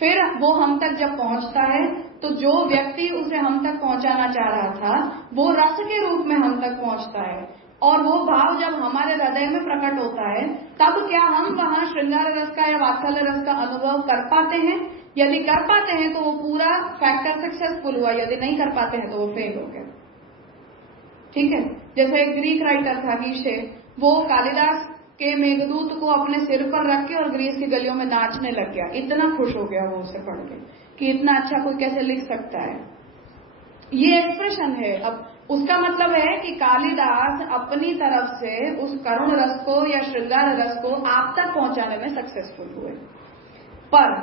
फिर वो हम तक जब पहुंचता है तो जो व्यक्ति उसे हम तक पहुंचाना चाह रहा था वो रस के रूप में हम तक पहुंचता है, और वो भाव जब हमारे हृदय में प्रकट होता है तब क्या हम वहां श्रृंगार रस का या वात्सल्य रस का अनुभव कर पाते हैं? यदि कर पाते हैं तो वो पूरा फैक्टर सक्सेसफुल हुआ, यदि नहीं कर पाते हैं तो वो फेल हो गया। ठीक है, जैसे एक ग्रीक राइटर था गीशे, वो कालिदास के मेघदूत को अपने सिर पर रख के और ग्रीस की गलियों में नाचने लग गया। इतना खुश हो गया वो उसे पढ़ के कि इतना अच्छा कोई कैसे लिख सकता है। ये एक्सप्रेशन है। अब उसका मतलब है कि कालिदास अपनी तरफ से उस करुण रस को या श्रृंगार रस को आप तक पहुंचाने में सक्सेसफुल हुए। पर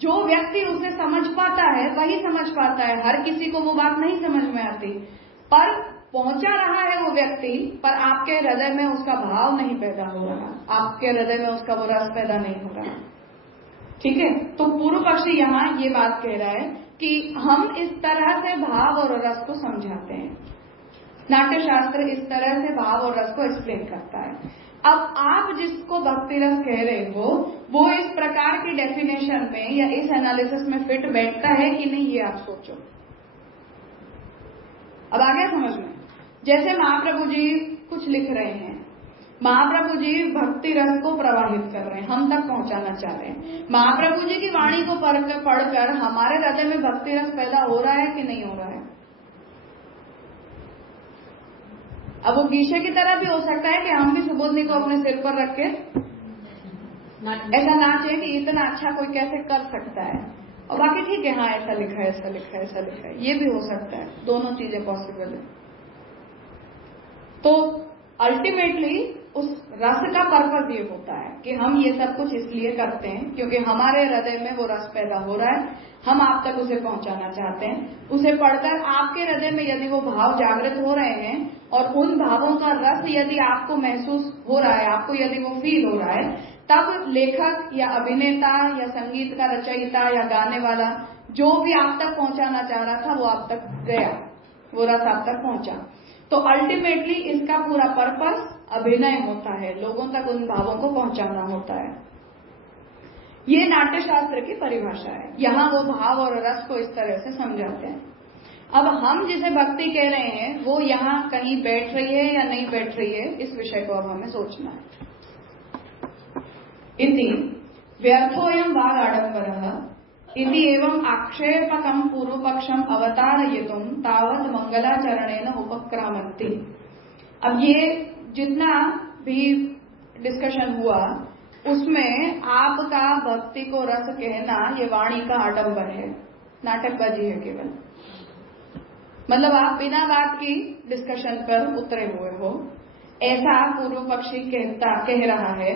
जो व्यक्ति उसे समझ पाता है वही समझ पाता है, हर किसी को वो बात नहीं समझ में आती। पर पहुंचा रहा है वो व्यक्ति, पर आपके हृदय में उसका भाव नहीं पैदा हो रहा, आपके हृदय में उसका वो रस पैदा नहीं हो रहा। ठीक है, तो पूर्व पक्षी यहाँ ये बात कह रहा है कि हम इस तरह से भाव और रस को समझाते हैं। नाट्य शास्त्र इस तरह से भाव और रस को एक्सप्लेन करता है। अब आप जिसको भक्ति रस कह रहे हो वो इस प्रकार की डेफिनेशन में या इस एनालिसिस में फिट बैठता है कि नहीं, ये आप सोचो। अब आ गया समझ में? जैसे महाप्रभु जी कुछ लिख रहे हैं, महाप्रभु जी भक्ति रस को प्रवाहित कर रहे हैं, हम तक पहुंचाना चाह रहे हैं। महाप्रभु जी की वाणी को पढ़कर हमारे हृदय में भक्ति रस पैदा हो रहा है कि नहीं हो रहा है? अब वो गीशे की तरह भी हो सकता है कि हम भी सुबोधनी को अपने सिर पर रख के ऐसा नाचे कि इतना अच्छा कोई कैसे कर सकता है, और बाकी ठीक है, हाँ ऐसा लिखा है, ऐसा लिखा है, ऐसा लिखा है, ये भी हो सकता है। दोनों चीजें पॉसिबल है। तो अल्टीमेटली उस रस का पर्पज ये होता है कि हम ये सब कुछ इसलिए करते हैं क्योंकि हमारे हृदय में वो रस पैदा हो रहा है, हम आप तक उसे पहुंचाना चाहते हैं। उसे पढ़कर आपके हृदय में यदि वो भाव जागृत हो रहे हैं और उन भावों का रस यदि आपको महसूस हो रहा है, आपको यदि वो फील हो रहा है, तब लेखक या अभिनेता या संगीत का रचयिता या गाने वाला जो भी आप तक पहुंचाना चाह रहा था वो आप तक गया, वो रस आप तक पहुंचा। तो अल्टीमेटली इसका पूरा पर्पस अभिनय होता है, लोगों तक उन भावों को पहुंचाना होता है। ये नाट्य शास्त्र की परिभाषा है। यहाँ वो भाव और रस को इस तरह से समझाते हैं। अब हम जिसे भक्ति कह रहे हैं वो यहाँ कहीं बैठ रही है या नहीं बैठ रही है, इस विषय को अब हमें सोचना है। इति व्यर्थोऽयं वाग् आडंबरः इति एवं आक्षेपकं पूर्वपक्षम अवतारयितुं तावत् मंगलाचरणेन उपक्रामन्ति। अब ये जितना भी डिस्कशन हुआ उसमें आपका भक्ति को रस कहना ये वाणी का आडंबर है, नाटकबाजी है केवल। मतलब आप बिना बात की डिस्कशन पर उतरे हुए हो, ऐसा पूर्व पक्षी कह रहा है।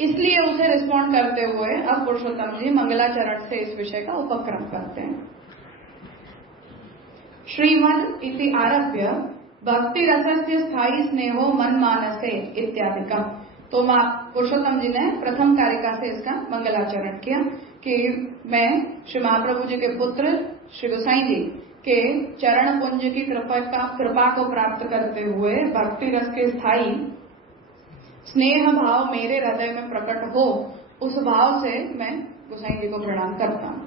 इसलिए उसे रिस्पॉन्ड करते हुए अब पुरुषोत्तम जी मंगलाचरण से इस विषय का उपक्रम करते हैं। श्रीमद इति आरभ्य भक्ति रसस्य स्थायी स्नेहो मन मानसे इत्यादि का। तो पुरुषोत्तम जी ने प्रथम कारिका से इसका मंगलाचरण किया कि मैं श्री महाप्रभु जी के पुत्र श्री गोसाई जी के चरण पुंज की कृपा को प्राप्त करते हुए भक्ति रस के स्थायी स्नेह भाव मेरे हृदय में प्रकट हो, उस भाव से मैं गोसाई जी को प्रणाम करता हूं।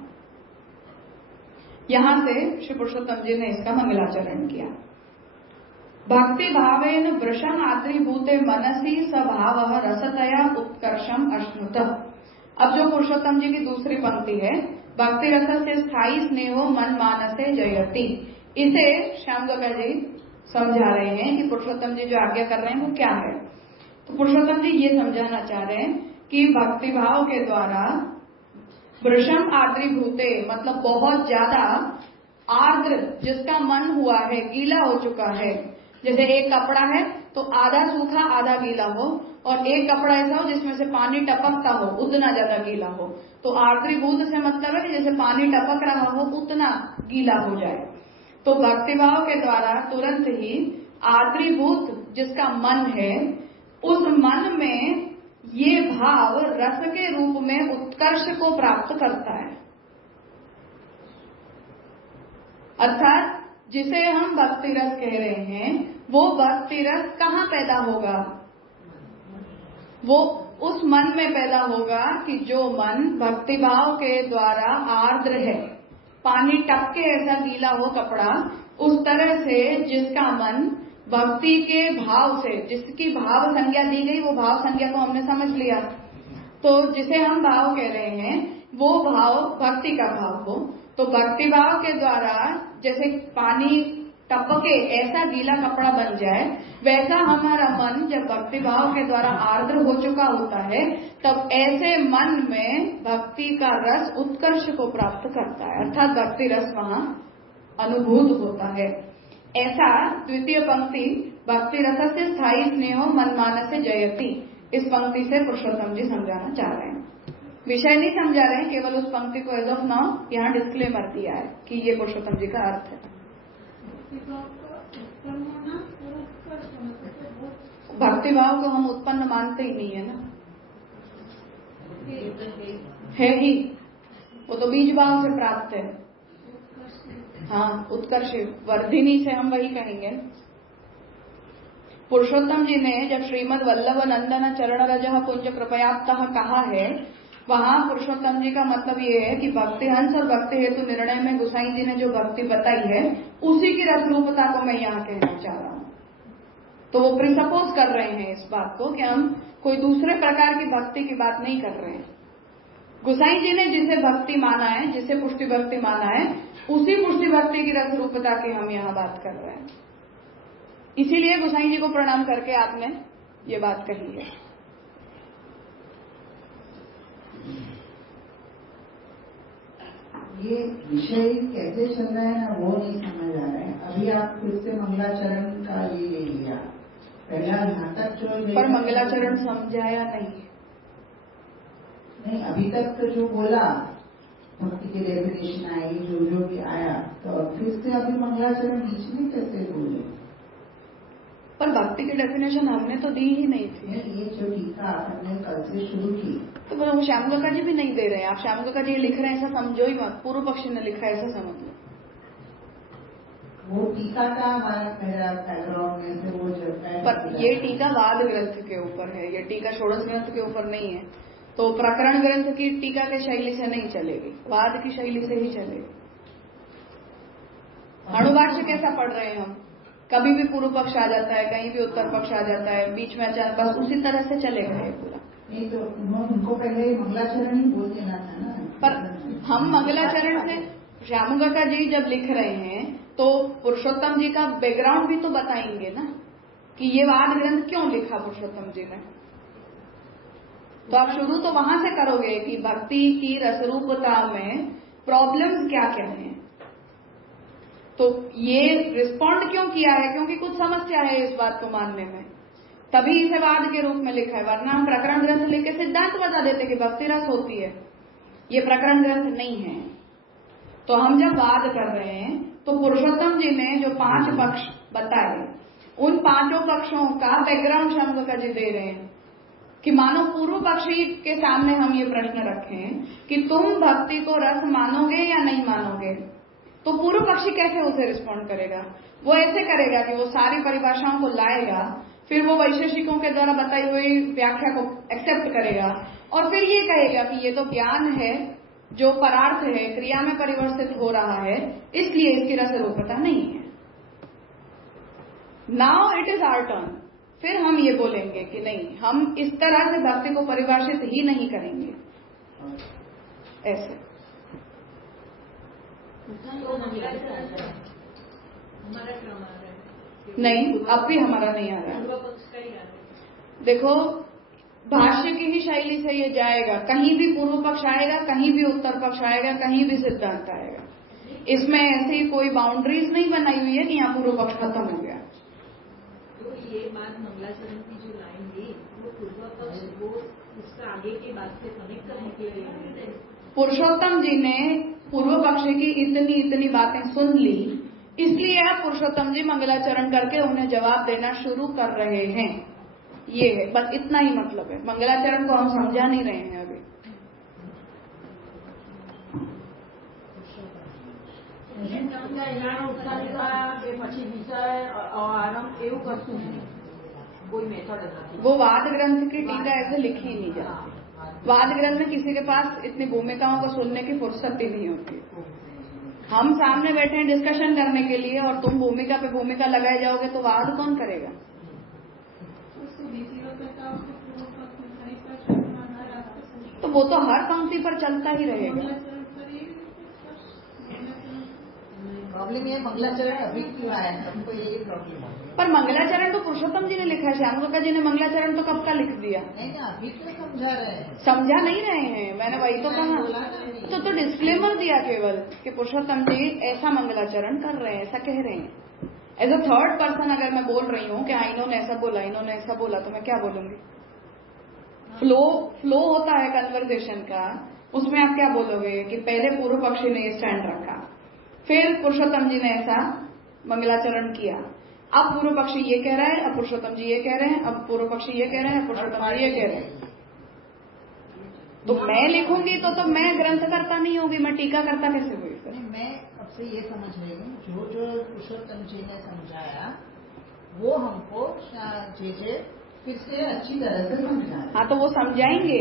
यहां से श्री पुरुषोत्तम जी ने इसका मंगलाचरण किया। भक्ति भावेन वृषम आद्रीभूते मनसी स्वभाव रसतया उत्कर्षम अश्नुत। अब जो पुरुषोत्तम जी की दूसरी पंक्ति है, भक्ति रस से स्थायी स्नेहो मन मानसे जयति, इसे श्यामगंगा जी समझा रहे हैं कि पुरुषोत्तम जी जो आज्ञा कर रहे हैं वो क्या है। तो पुरुषोत्तम जी ये समझाना चाह रहे हैं कि भक्ति भाव के द्वारा वृषम आद्रीभूते, मतलब बहुत ज्यादा आर्द्र, जिसका मन हुआ है, गीला हो चुका है। जैसे एक कपड़ा है तो आधा सूखा आधा गीला हो, और एक कपड़ा ऐसा हो जिसमें से पानी टपकता हो, उतना ज्यादा गीला हो। तो आर्द्रीभूत से मतलब है कि जैसे पानी टपक रहा हो उतना गीला हो जाए। तो भक्तिभाव के द्वारा तुरंत ही आर्द्रीभूत जिसका मन है, उस मन में ये भाव रस के रूप में उत्कर्ष को प्राप्त करता है। अर्थात जिसे हम भक्ति रस कह रहे हैं, वो भक्ति रस कहाँ पैदा होगा? वो उस मन में पैदा होगा कि जो मन भक्तिभाव के द्वारा आर्द्र है, पानी टपके ऐसा गीला हो कपड़ा, उस तरह से जिसका मन भक्ति के भाव से, जिसकी भाव संज्ञा दी गई, वो भाव संज्ञा को हमने समझ लिया। तो जिसे हम भाव कह रहे हैं वो भाव भक्ति का भाव हो। तो भक्ति भाव के द्वारा जैसे पानी टपके ऐसा गीला कपड़ा बन जाए, वैसा हमारा मन जब भक्ति भाव के द्वारा आर्द्र हो चुका होता है, तब ऐसे मन में भक्ति का रस उत्कर्ष को प्राप्त करता है, अर्थात भक्ति रस वहाँ अनुभूत होता है। ऐसा द्वितीय पंक्ति भक्ति रस से स्थायी स्नेहो मन मानस से जयति, इस पंक्ति से पुरुषोत्तम जी समझाना चाह रहे हैं। विषय नहीं समझा रहे हैं, केवल उस पंक्ति को एज ऑफ नाउ यहाँ डिस्क्लेमर दिया है कि ये पुरुषोत्तम जी का अर्थ है। भक्ति भाव को हम उत्पन्न मानते ही नहीं है ना, है ही, वो तो बीज भाव से प्राप्त है। हाँ, उत्कर्ष वर्धिनी से हम वही कहेंगे। पुरुषोत्तम जी ने जब श्रीमद वल्लभ नंदन चरण रजः पुंज कृपयाप्तः कहा है, वहाँ पुरुषोत्तम जी का मतलब ये है कि भक्ति हंस और भक्ति हेतु निर्णय में गोसाई जी ने जो भक्ति बताई है, उसी की रसरूपता को मैं यहाँ कहना चाह रहा हूँ। तो वो प्रिसपोज कर रहे हैं इस बात को कि हम कोई दूसरे प्रकार की भक्ति की बात नहीं कर रहे हैं। गोसाई जी ने जिसे भक्ति माना है, जिसे पुष्टि भक्ति माना है, उसी पुष्टि भक्ति की रसरूपता की हम यहाँ बात कर रहे हैं। इसीलिए गोसाई जी को प्रणाम करके आपने ये बात कही है। ये विषय कैसे चल रहा है ना, वो नहीं समझ आ रहा है। अभी आप फिर से मंगलाचरण का ये ले लिया, पहला यहाँ तक जो पर मंगलाचरण समझाया नहीं, अभी तक तो जो बोला भक्ति की डेफिनेशन आई, जो भी आया, तो फिर से अभी मंगलाचरण बीच में कैसे बोले? पर भक्ति की डेफिनेशन हमने तो दी ही नहीं थी। ये जो टीका आपने कल से शुरू की, तो वो श्यामगंगा जी भी नहीं दे रहे हैं। आप श्यामगंगा जी लिख रहे हैं ऐसा समझो ही मत, पूर्व पक्षी ने लिखा है ऐसा समझ लो। वो टीका का मेरा बैकग्राउंड में से वो जो पर ये टीका वाद ग्रंथ के ऊपर है, ये टीका षोडश ग्रंथ के ऊपर नहीं है। तो प्रकरण ग्रंथ की टीका के शैली से नहीं चलेगी, वाद की शैली से ही चलेगी। अणुभाष्य कैसा पढ़ रहे हैं हम, कभी भी पूर्व पक्ष आ जाता है, कहीं भी उत्तर पक्ष आ जाता है, बीच में अचानक, बस उसी तरह से चलेगा ये पूरा। नहीं तो उनको पहले मंगलाचरण ही बोल देना था ना। पर हम मंगलाचरण से श्यामगंगा जी जब लिख रहे हैं तो पुरुषोत्तम जी का बैकग्राउंड भी तो बताएंगे ना कि ये वाद ग्रंथ क्यों लिखा पुरुषोत्तम जी ने। तो आप शुरू तो वहां से करोगे कि भक्ति की रसरूपता में प्रॉब्लम्स क्या क्या हैं। तो ये रिस्पॉन्ड क्यों किया है, क्योंकि कुछ समस्या है इस बात को मानने में, तभी इसे वाद के रूप में लिखा है। वरना हम प्रकरण ग्रंथ लेके सिद्धांत बता देते कि भक्ति रस होती है, ये प्रकरण ग्रंथ नहीं है। तो हम जब वाद कर रहे हैं तो पुरुषोत्तम जी ने जो 5 पक्ष बताए, उन 5 पक्षों का बैकग्राउंड श्यामगंगा जी दे रहे हैं कि मानो पूर्व पक्षी के सामने हम ये प्रश्न रखें कि तुम भक्ति को रस मानोगे या नहीं मानोगे, तो पूर्व पक्षी कैसे उसे रिस्पॉन्ड करेगा? वो ऐसे करेगा कि वो सारी परिभाषाओं को लाएगा, फिर वो वैशेषिकों के द्वारा बताई हुई व्याख्या को एक्सेप्ट करेगा और फिर ये कहेगा कि ये तो ज्ञान है जो परार्थ है, क्रिया में परिवर्तित हो रहा है, इसलिए इसकी रस रूपता नहीं है। Now it is our turn. फिर हम ये बोलेंगे कि नहीं, हम इस तरह से भक्ति को परिभाषित ही नहीं करेंगे, ऐसे। तो मंगलाचरण हमारा क्रम आ रहा है? नहीं, अब भी हमारा नहीं आ रहा है। पूर्व पक्ष का ही आ रहा है। देखो, भाष्य की ही शैली से ये जाएगा, कहीं भी पूर्व पक्ष आएगा, कहीं भी उत्तर पक्ष आएगा, कहीं भी सिद्धांत आएगा। इसमें ऐसी कोई बाउंड्रीज नहीं बनाई हुई है कि यहाँ पूर्व पक्ष खत्म हो गया। तो ये बात मंगलाचरण की जो लाइन थी, वो पूर्व पक्ष वो उसका आगे की बात से कनेक्ट करने के लिए पुरुषोत्तम जी ने पूर्व पक्ष की इतनी इतनी बातें सुन ली, इसलिए आप पुरुषोत्तम जी मंगलाचरण करके उन्हें जवाब देना शुरू कर रहे हैं। ये है, बस इतना ही मतलब है। मंगलाचरण को हम समझा नहीं रहे हैं अभी। वो वाद ग्रंथ की टीका ऐसे लिखी ही नहीं जाती। वाद ग्रंथ में किसी के पास इतनी भूमिकाओं को सुनने की फुर्सत ही नहीं होती। हम सामने बैठे हैं डिस्कशन करने के लिए और तुम भूमिका पे भूमिका लगाए जाओगे तो वाद कौन करेगा? तो वो तो हर पंक्ति पर चलता ही रहेगा। प्रॉब्लम ये मंगलाचरण अभी क्यों आया है, हमको यही प्रॉब्लम है। पर मंगलाचरण तो पुरुषोत्तम जी ने लिखा है, श्याम काका जी ने मंगलाचरण तो कब का लिख दिया। नहीं ना, अभी तो समझा रहे हैं। समझा नहीं रहे हैं, मैंने वही तो कहा। तो डिस्क्लेमर दिया केवल कि पुरुषोत्तम जी ऐसा मंगलाचरण कर रहे हैं, ऐसा कह रहे हैं। एज अ थर्ड पर्सन अगर मैं बोल रही हूँ कि इन्होंने ऐसा बोला, इन्होंने ऐसा बोला, तो मैं क्या बोलूंगी? फ्लो होता है कन्वर्सेशन का, उसमें आप क्या बोलोगे कि पहले पूर्व पक्षी ने स्टैंड रखा, फिर पुरुषोत्तम जी ने ऐसा मंगलाचरण किया, अब पूर्व पक्षी ये कह रहा है, अब पुरुषोत्तम जी ये कह रहे हैं, अब पूर्व पक्षी ये कह रहे हैं, पुरुषोत्तम जी ये कह रहे हैं। तो मैं लिखूंगी तो मैं ग्रंथकर्ता नहीं होगी, मैं टीकाकर्ता कैसे हुई? नहीं, मैं अब से ये समझ रही हूँ, जो पुरुषोत्तम जी ने समझाया वो हमको जे फिर से अच्छी तरह से समझाया। हाँ, तो वो समझाएंगे,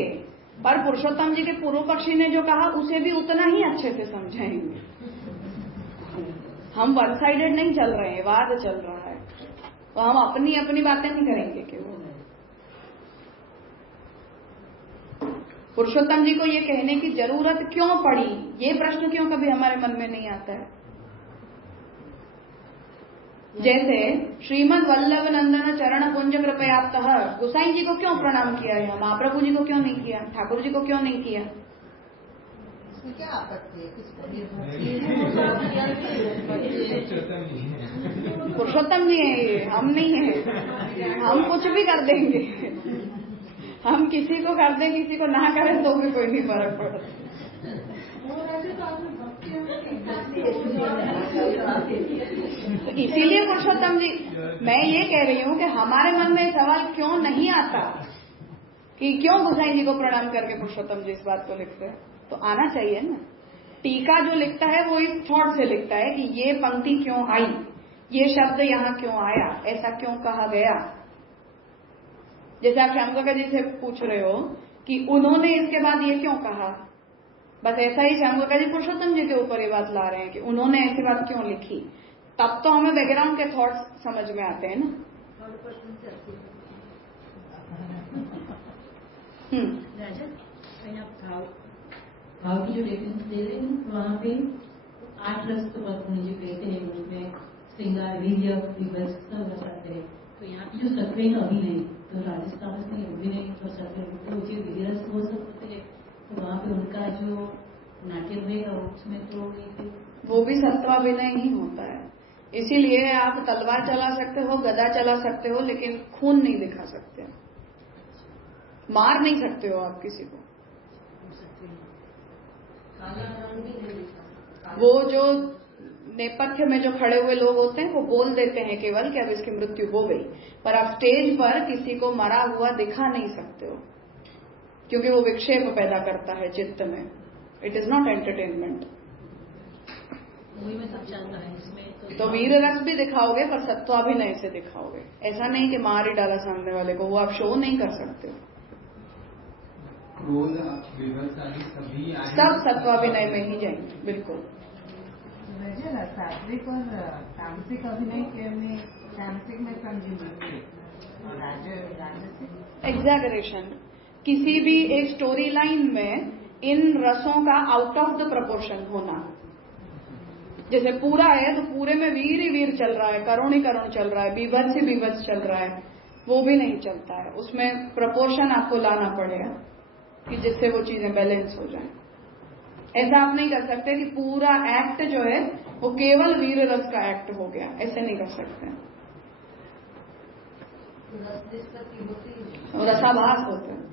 पर पुरुषोत्तम जी के पूर्व पक्षी ने जो कहा उसे भी उतना ही अच्छे से समझाएंगे। हम वन साइडेड नहीं चल रहे हैं, वाद चल रहा है, तो हम अपनी अपनी बातें नहीं करेंगे केवल। पुरुषोत्तम जी को ये कहने की जरूरत क्यों पड़ी, ये प्रश्न क्यों कभी हमारे मन में नहीं आता है? जैसे श्रीमद वल्लभ नंदन चरण पुंज कृपयाप्तः, गोसाई जी को क्यों प्रणाम किया है, महाप्रभु जी को क्यों नहीं किया, ठाकुर जी को क्यों नहीं किया? इसमें क्या आपत्ति है? पुरुषोत्तम जी है ये, हम नहीं है। हम कुछ भी कर देंगे, हम किसी को कर दें, किसी को ना करें तो भी कोई नहीं फर्क पड़ता। तो इसीलिए पुरुषोत्तम जी, मैं ये कह रही हूँ कि हमारे मन में सवाल क्यों नहीं आता कि क्यों गोसाई जी को प्रणाम करके पुरुषोत्तम जी इस बात को लिखते हैं? तो आना चाहिए ना। टीका जो लिखता है वो इस थॉट से लिखता है कि ये पंक्ति क्यों आई, ये शब्द यहाँ क्यों आया, ऐसा क्यों कहा गया। जैसे आप श्याम काका जी से पूछ रहे हो कि उन्होंने इसके बाद ये क्यों कहा, बस ऐसा ही श्याम काका जी पुरुषोत्तम जी के ऊपर ये बात ला रहे हैं कि उन्होंने ऐसी बात क्यों लिखी। तब तो हमें बैकग्राउंड के थॉट्स समझ में आते हैं ना। भाव की जो डेफिनेशन दे रहे हैं वहाँ पे 8 रस तो पत्नी जो कहते हैं उसमें श्रृंगार वीर्य विभस सब रस आते हैं। तो यहाँ की जो सत्वे का अभिनय, तो राजस्थान में अभिनय और सत्वे तो मुझे विरस वो सब होते हैं, तो वहाँ पे उनका जो नाट्य हुएगा उसमें तो वो भी सत्वाभिनय ही होता है। इसीलिए आप तलवार चला सकते हो, गदा चला सकते हो, लेकिन खून नहीं दिखा सकते, मार नहीं सकते हो आप किसी को। वो जो नेपथ्य में जो खड़े हुए लोग होते हैं वो बोल देते हैं केवल कि अब इसकी मृत्यु हो गई, पर आप स्टेज पर किसी को मरा हुआ दिखा नहीं सकते हो, क्योंकि वो विक्षेप पैदा करता है चित्त में। It is not entertainment. तो वीर रस भी दिखाओगे पर सत्वाभिनय से दिखाओगे, ऐसा नहीं कि मार ही डाला सामने वाले को, वो आप शो नहीं कर सकते हो। सब सत्वाभिनय में ही जाएंगे, बिल्कुल। सात्विक और तामसिक अभिनय में सैमसंग में समझी एग्जैगरेशन, किसी भी एक स्टोरी लाइन में इन रसों का आउट ऑफ द प्रपोर्शन होना। जैसे पूरा है तो पूरे में वीर ही वीर चल रहा है, करुण ही करुण चल रहा है, बीभत्स ही बीभत्स चल रहा है, वो भी नहीं चलता है। उसमें प्रपोर्शन आपको लाना पड़ेगा कि जिससे वो चीजें बैलेंस हो जाए। ऐसा आप नहीं कर सकते कि पूरा एक्ट जो है वो केवल वीर रस का एक्ट हो गया, ऐसे नहीं कर सकते। रसाभास होते हैं,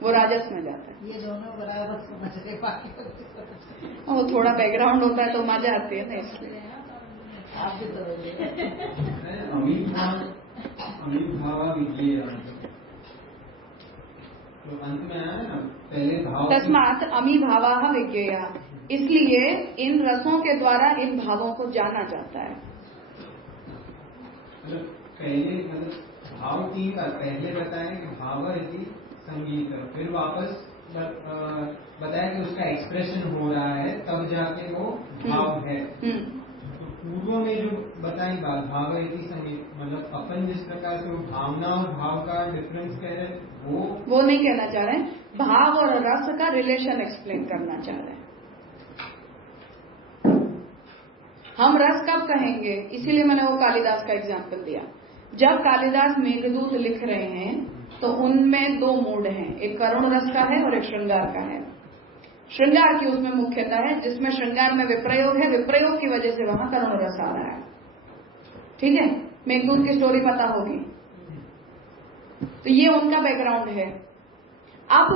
वो राजस में जाता है। ये दोनों बराबर समझ रहे, बाकी वो थोड़ा बैकग्राउंड होता है तो मजा आती है ना, इसलिए आप भी तो अमीभावा विज्ञेय तो अंत में आया ना, पहले भाव तस्मात् अमीभावा विज्ञेय, इसलिए इन रसों के द्वारा इन भावों को जाना जाता है। पहले भाव की पहले बताया कि भाव यदि संगीत, फिर वापस बताया कि उसका एक्सप्रेशन हो रहा है, तब जाके वो भाव है। तो पूर्व में जो बताई बात भाव यदि संगीत, मतलब अपन जिस प्रकार से वो भावना और भाव का डिफरेंस कह रहे हैं, वो नहीं कहना चाह रहे हैं, भाव और रस का रिलेशन एक्सप्लेन करना चाह रहे हैं। हम रस कब कहेंगे, इसीलिए मैंने वो कालिदास का एग्जाम्पल दिया। जब कालिदास मेघदूत लिख रहे हैं तो उनमें दो मूड हैं, एक करुण रस का है और एक श्रृंगार का है। श्रृंगार की उसमें मुख्यता है, जिसमें श्रृंगार में विप्रयोग है, विप्रयोग की वजह से वहां करुण रस आ रहा है। ठीक है, मेघदूत की स्टोरी पता होगी, तो ये उनका बैकग्राउंड है। अब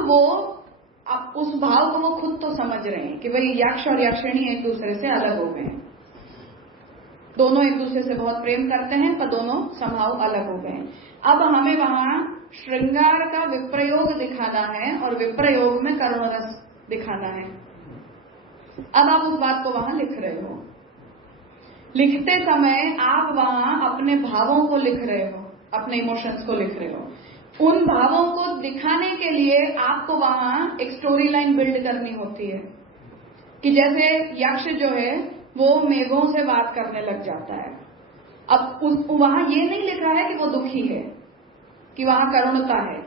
उस भाव को वो खुद तो समझ रहे हैं कि भाई यक्ष और यक्षिणी एक दूसरे से अलग हो गए हैं, दोनों एक दूसरे से बहुत प्रेम करते हैं पर दोनों संभाव अलग हो गए। अब हमें वहां श्रृंगार का विप्रयोग दिखाना है और विप्रयोग में करुण रस दिखाना है। अब आप उस बात को वहां लिख रहे हो, लिखते समय आप वहां अपने भावों को लिख रहे हो, अपने इमोशंस को लिख रहे हो। उन भावों को दिखाने के लिए आपको वहां एक स्टोरी लाइन बिल्ड करनी होती है कि जैसे यक्ष जो है वो मेघों से बात करने लग जाता है। अब वहां ये नहीं लिखा है कि वो दुखी है, कि वहां करुणता है,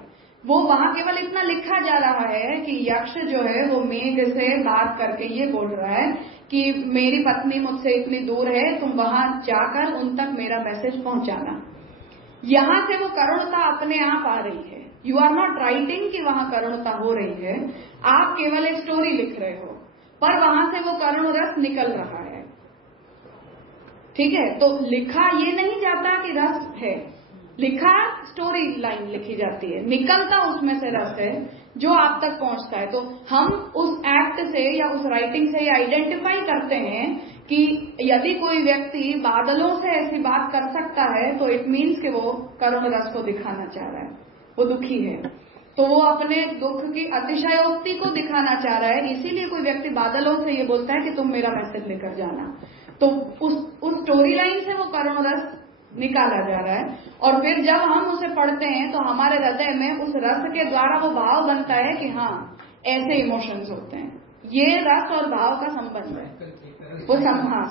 वो वहां केवल इतना लिखा जा रहा है कि यक्ष जो है वो मेघ से बात करके ये बोल रहा है कि मेरी पत्नी मुझसे इतनी दूर है, तुम वहां जाकर उन तक मेरा मैसेज पहुंचाना। यहां से वो करुणता अपने आप आ रही है। यू आर नॉट राइटिंग कि वहां करुणता हो रही है, आप केवल एक स्टोरी लिख रहे हो, पर वहां से वो करुण रस निकल रहा है। ठीक है, तो लिखा ये नहीं जाता कि रस है, लिखा स्टोरी लाइन लिखी जाती है, निकलता उसमें से रस है जो आप तक पहुंचता है। तो हम उस एक्ट से या उस राइटिंग से ये आइडेंटिफाई करते हैं कि यदि कोई व्यक्ति बादलों से ऐसी बात कर सकता है तो इट मीन्स कि वो करुण रस को दिखाना चाह रहा है, वो दुखी है, तो वो अपने दुख की अतिशयोक्ति को दिखाना चाह रहा है। इसीलिए कोई व्यक्ति बादलों से ये बोलता है कि तुम मेरा मैसेज लेकर जाना, तो उस स्टोरी लाइन से वो करुण रस निकाला जा रहा है। और फिर जब हम उसे पढ़ते हैं तो हमारे हृदय में उस रस के द्वारा वो भाव बनता है कि हाँ ऐसे इमोशंस होते हैं। ये रस और भाव का संबंध है, वो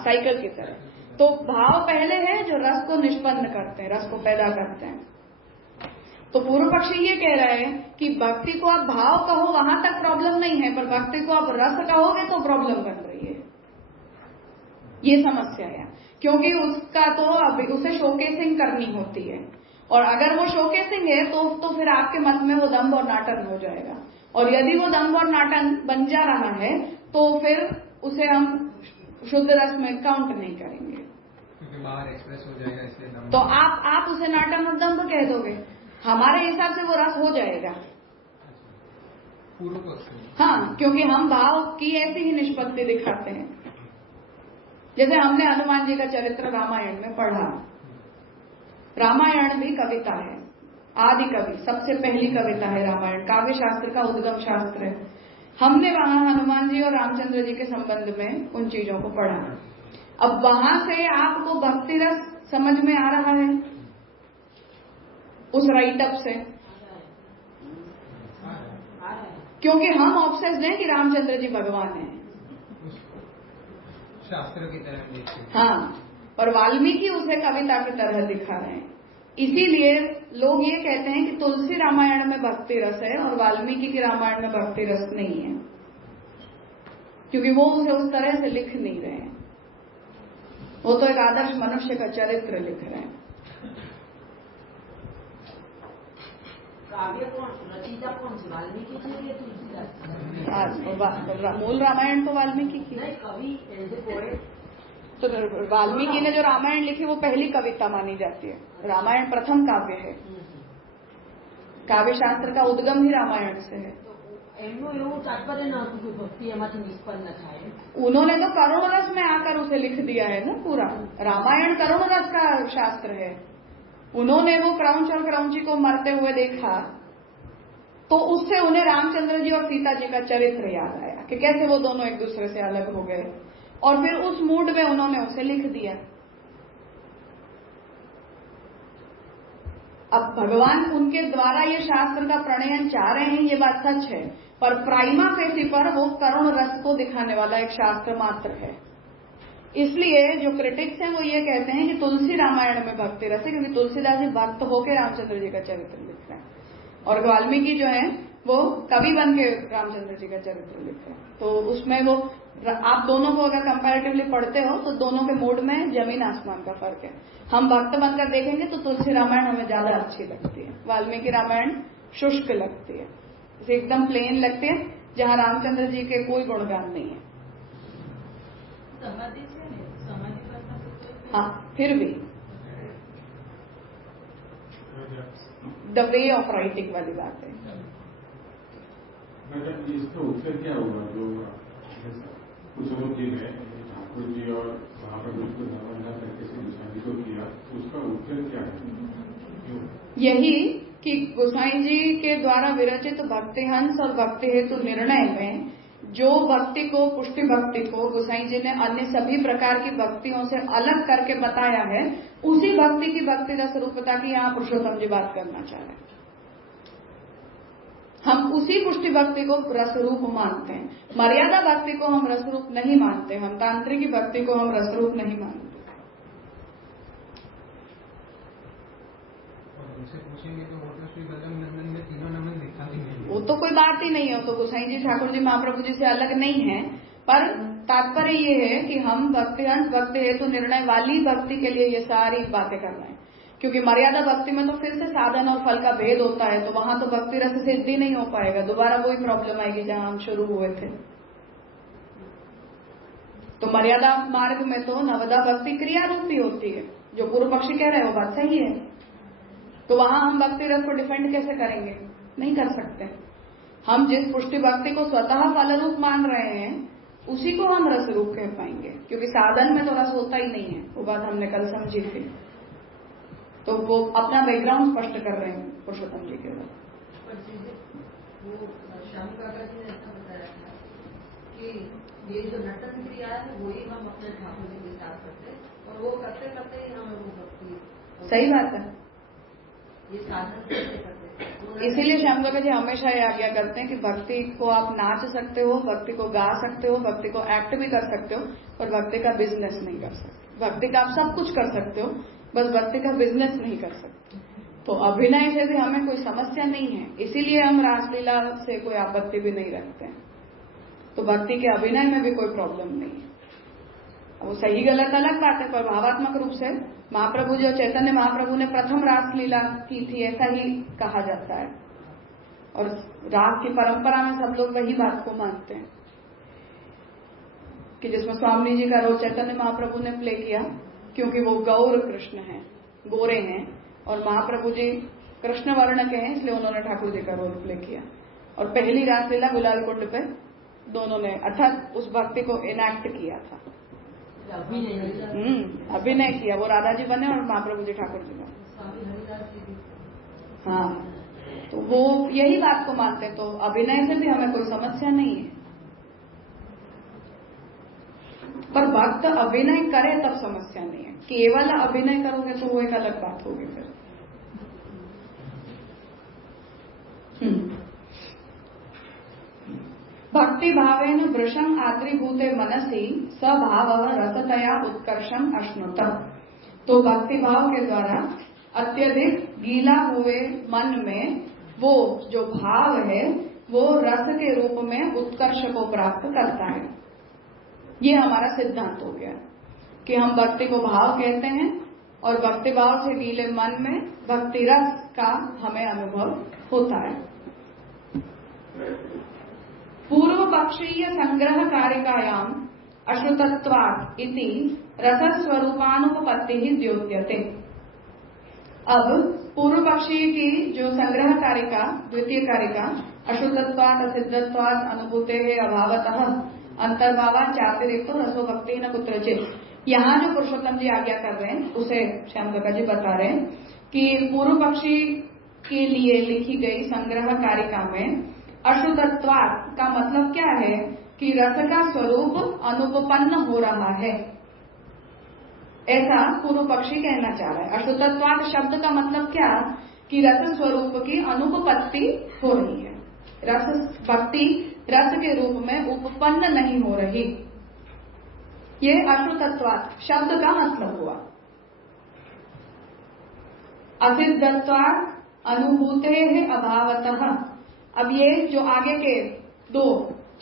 साइकिल की तरह। तो भाव पहले है जो रस को निष्पन्न करते हैं, रस को पैदा करते हैं। तो पूर्व पक्षी ये कह रहा है कि भक्ति को आप भाव कहो वहां तक प्रॉब्लम नहीं है, पर भक्ति को आप रस कहोगे तो प्रॉब्लम बन रही है, ये समस्या है। क्योंकि उसका तो अभी उसे शोकेसिंग करनी होती है, और अगर वो शोकेसिंग है तो फिर आपके मत में वो दम्भ और नाटन हो जाएगा। और यदि वो दम्भ और नाटन बन जा रहा है तो फिर उसे हम शुद्ध रस में काउंट नहीं करेंगे, क्योंकि बाहर एक्सप्रेस हो जाएगा, इसलिए तो आप उसे नाटन और दम्भ कह दोगे, हमारे हिसाब से वो रस हो जाएगा। पूर्व पक्ष, हाँ, क्योंकि हम भाव की ऐसी ही निष्पत्ति दिखाते हैं। जैसे हमने हनुमान जी का चरित्र रामायण में पढ़ा, रामायण भी कविता है, आदि कवि, सबसे पहली कविता है रामायण, काव्य शास्त्र का उद्गम शास्त्र है। हमने वहां हनुमान जी और रामचंद्र जी के संबंध में उन चीजों को पढ़ा। अब वहां से आपको भक्ति रस समझ में आ रहा है उस राइटअप से, क्योंकि हम ऑब्सेस्ड हैं कि रामचंद्र जी भगवान हैं। शास्त्र की तरह देखते हैं। हाँ, और वाल्मीकि उसे कविता की तरह दिखा रहे हैं। इसीलिए लोग ये कहते हैं कि तुलसी रामायण में भक्ति रस है और वाल्मीकि की रामायण में भक्ति रस नहीं है, क्योंकि वो उसे उस तरह से लिख नहीं रहे हैं। वो तो एक आदर्श मनुष्य का चरित्र लिख रहे हैं। काव्य कौन, रचयिता कौन सी, वाल्मीकि जी या तुलसीदास? मूल रामायण तो वाल्मीकि की। नहीं, कवि एज ए पोएट तो वाल्मीकि ने जो रामायण लिखी वो पहली कविता मानी जाती है। रामायण प्रथम काव्य है। काव्य शास्त्र का उद्गम ही रामायण से है। એમનું એવું તાત્પર્ય ન હતું કે ભક્તિ એમાંથી નિષ્પન્ન થાય। उन्होंने तो करुण रस में आकर उसे लिख दिया है ना पूरा। रामायण करुण रस का शास्त्र है। उन्होंने वो क्रौंच और क्रौंची को मरते हुए देखा तो उससे उन्हें रामचंद्र जी और सीता जी का चरित्र याद आया कि कैसे वो दोनों एक दूसरे से अलग हो गए, और फिर उस मूड में उन्होंने उसे लिख दिया। अब भगवान उनके द्वारा ये शास्त्र का प्रणयन चाह रहे हैं, ये बात सच है, पर प्राइमा फेसी पर वो करुण रस को दिखाने वाला एक शास्त्र मात्र है। इसलिए जो क्रिटिक्स हैं वो ये कहते हैं कि तुलसी रामायण में भक्ति रस है, क्योंकि तुलसीदास जी भक्त होकर रामचंद्र जी का चरित्र लिख रहे हैं और वाल्मीकि जो है वो कवि बन के रामचंद्र जी का चरित्र लिख रहे हैं। तो उसमें वो आप दोनों को अगर कंपैरेटिवली पढ़ते हो तो दोनों के मूड में जमीन आसमान का फर्क है। हम भक्त बनकर देखेंगे तो तुलसी रामायण हमें ज्यादा अच्छी लगती है, वाल्मीकि रामायण शुष्क लगती है, इसे एकदम प्लेन लगती है, जहां रामचंद्र जी के कोई गुणगान नहीं है। हाँ, फिर भी द वे ऑफ राइटिंग वाली बात है। मतलब इसका उत्तर क्या होगा जो कुछ जी ने ठाकुर जी और वहाँ पर बिल्कुल नवंदा करके से गोसाई को किया, उसका उत्तर क्या है? यही कि गोसाई जी के द्वारा विरचित भक्ति हंस और भक्ति हेतु निर्णय में जो भक्ति को, पुष्टि भक्ति को गोसाई जी ने अन्य सभी प्रकार की भक्तियों से अलग करके बताया है, उसी भक्ति की भक्ति रस रूपता की यहाँ पुरुषोत्तम जी बात करना चाह रहे हैं। हम उसी पुष्टि भक्ति को रसरूप मानते हैं, मर्यादा भक्ति को हम रसरूप नहीं मानते, हम तांत्रिक भक्ति को हम रसरूप नहीं मानते। पूछेंगे तो वो तो श्री भजन नमन में तीनों नमन दिखा देंगे। वो तो कोई बात ही नहीं है, तो गोसाई जी ठाकुर जी महाप्रभु जी से अलग नहीं है, पर तात्पर्य ये है कि हम भक्ति अंश भक्ति हेतु निर्णय वाली भक्ति के लिए ये सारी बातें कर रहे हैं, क्योंकि मर्यादा भक्ति में तो फिर से साधन और फल का भेद होता है, तो वहां तो भक्ति रस सिद्धि नहीं हो पाएगा, दोबारा वही प्रॉब्लम आएगी जहां हम शुरू हुए थे। तो मर्यादा मार्ग में तो नवदा भक्ति क्रिया रूपी होती है, जो पूर्व पक्षी कह रहे हैं वो बात सही है। तो वहां हम भक्ति रस को डिफेंड कैसे करेंगे? नहीं कर सकते। हम जिस पुष्टि भक्ति को स्वतः फल रूप मान रहे हैं उसी को हम रस रूप कह पाएंगे, क्योंकि साधन में तो रस होता ही नहीं है, वो बात हमने कल समझी थी। तो वो अपना बैकग्राउंड स्पष्ट कर रहे हैं पुरुषोत्तम जी के बाद। वो श्याम काका जी ने ऐसा बताया था कि ये जो नटन क्रिया है वही हम अपने ठाकुर जी के साथ करते हैं, और वो करते करते ही हमें वो भक्ति। सही बात है, ये साधन कैसे करते हैं। इसीलिए श्याम काका जी हमेशा ये आज्ञा करते हैं कि भक्ति को आप नाच सकते हो, भक्ति को गा सकते हो, भक्ति को एक्ट भी कर सकते हो, पर भक्ति का बिजनेस नहीं कर सकते। भक्ति का आप सब कुछ कर सकते हो, बस भक्ति का बिजनेस नहीं कर सकते। तो अभिनय से भी हमें कोई समस्या नहीं है, इसीलिए हम रासलीला से कोई आपत्ति भी नहीं रखते हैं। तो भक्ति के अभिनय में भी कोई प्रॉब्लम नहीं है। वो सही गलत अलग बात है, पर भावात्मक रूप से महाप्रभु जो चैतन्य महाप्रभु ने प्रथम रासलीला की थी ऐसा ही कहा जाता है, और रास की परंपरा में सब लोग वही बात को मानते हैं कि जिसमें स्वामी जी का रोल चैतन्य महाप्रभु ने प्ले किया, क्योंकि वो गौर कृष्ण हैं, गोरे हैं, और महाप्रभु जी कृष्ण वर्ण के हैं, इसलिए उन्होंने ठाकुर जी का रोल प्ले किया। और पहली रासलीला गुलाल कुंड पे दोनों ने अर्थात उस भक्ति को इनैक्ट किया था, अभिनय किया। वो राधा जी बने और महाप्रभु जी ठाकुर जी बने। हाँ, तो वो यही बात को मानते हैं, तो अभिनय से भी हमें कोई समस्या नहीं है। पर भक्त अभिनय करे तब समस्या नहीं है, केवल अभिनय करोगे तो वो एक अलग बात होगी फिर। भक्ति भावेन वृषम आद्रीभूते मनसि सभाव रसतया उत्कर्षम अश्नुत। तो भक्ति भाव के द्वारा अत्यधिक गीला हुए मन में वो जो भाव है वो रस के रूप में उत्कर्ष को प्राप्त करता है। ये हमारा सिद्धांत हो गया कि हम भक्ति को भाव कहते हैं और भक्ति भाव से गीले मन में भक्ति रस का हमें अनुभव होता है। पूर्व पक्षीय संग्रह कारिकायाम अश्रुतत्वात् इति रसस्वरूपानुपपत्ति ही द्योत्यते। अब पूर्व पक्षीय की जो संग्रह कारिका द्वितीय कारिका अश्रुतत्वात् असिद्धत्वात् अनुभूते अभावतः अंतर्भावा चातिरिक्त रसो भक्ति न कुत्रचित, यहाँ जो पुरुषोत्तम जी आज्ञा कर रहे हैं उसे श्याम काका जी बता रहे हैं कि पूर्व पक्षी के लिए लिखी गई संग्रह कारिका में अश्रुतत्वात् का मतलब क्या है कि रस का स्वरूप अनुपपन्न हो रहा है, ऐसा पूर्व पक्षी कहना चाह रहा है। अश्रुतत्वात् शब्द का मतलब क्या कि रस स्वरूप की अनुपपत्ति हो रही है, रस भक्ति रस के रूप में उपपन्न नहीं हो रही, ये अश्रुतत्वात् शब्द का मतलब हुआ। असिद्धत्वात् अनुभूते अभावतः, अब ये जो आगे के दो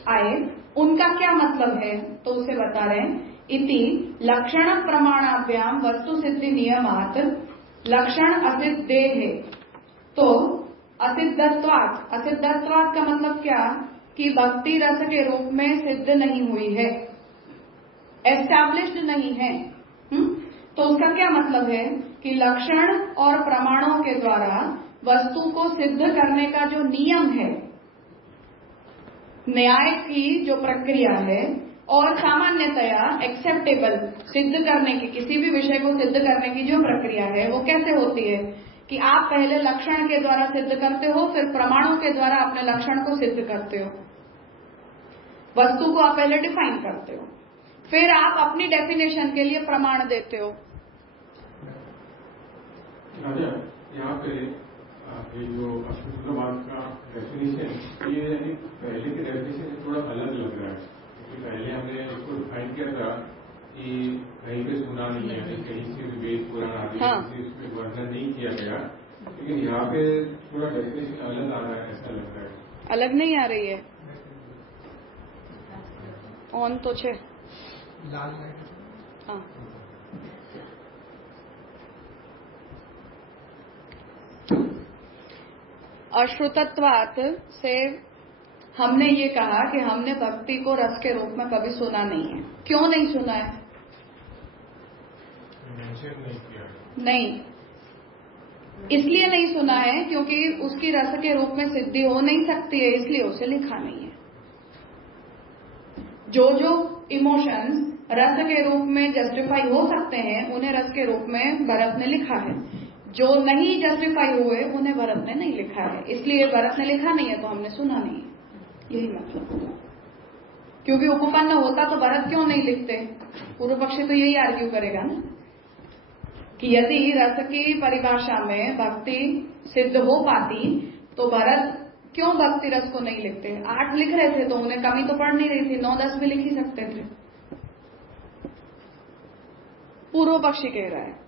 आए उनका क्या मतलब है तो उसे बता रहे हैं। इति लक्षण प्रमाणाभ्याम वस्तु सिद्धि नियमात लक्षण असिद्धे है, तो असिद्धत्वात्, असिद्धत्वात् का मतलब क्या कि भक्ति रस के रूप में सिद्ध नहीं हुई है, एस्टैब्लिश्ड नहीं है। तो उसका क्या मतलब है कि लक्षण और प्रमाणों के द्वारा वस्तु को सिद्ध करने का जो नियम है, न्याय की जो प्रक्रिया है और सामान्यतया एक्सेप्टेबल सिद्ध करने की, किसी भी विषय को सिद्ध करने की जो प्रक्रिया है वो कैसे होती है कि आप पहले लक्षण के द्वारा सिद्ध करते हो, फिर प्रमाणों के द्वारा अपने लक्षण को सिद्ध करते हो, वस्तु को आप पहले डिफाइन करते हो, फिर आप अपनी डेफिनेशन के लिए प्रमाण देते हो। राजा, यहाँ पे ये जो अशुद्धवाद का डेफिनेशन, ये पहले के डेफिनेशन से थोड़ा अलग लग रहा है, क्योंकि पहले हमने इसको डिफाइन किया था कि कहीं पे सुना नहीं है, कहीं से वेद पुराण आदि से उसमें वर्णन नहीं किया गया, लेकिन यहाँ पे थोड़ा डेफिनेशन अलग आ रहा है, ऐसा लग रहा है। अलग नहीं आ रही है, ऑन तो छे लाल। हाँ, अश्रुतत्वात् से हमने ये कहा कि हमने भक्ति को रस के रूप में कभी सुना नहीं है। क्यों नहीं सुना है? नहीं, इसलिए नहीं सुना है क्योंकि उसकी रस के रूप में सिद्धि हो नहीं सकती है, इसलिए उसे लिखा नहीं है। जो जो इमोशंस रस के रूप में जस्टिफाई हो सकते हैं उन्हें रस के रूप में भरत ने लिखा है, जो नहीं जस्टिफाई हुए उन्हें भरत ने नहीं लिखा है, इसलिए भरत ने लिखा नहीं है तो हमने सुना नहीं है, यही मतलब होगा। क्योंकि उपपन्न होता तो भरत क्यों नहीं लिखते? पूर्व पक्षी तो यही आर्ग्यू करेगा ना कि यदि रस की परिभाषा में भक्ति सिद्ध हो पाती तो भरत क्यों भक्ति रस को नहीं लिखते? 8 लिख रहे थे तो उन्हें कमी तो पड़ नहीं रही थी, 9-10 भी लिख ही सकते थे। पूर्व पक्षी कह रहा है,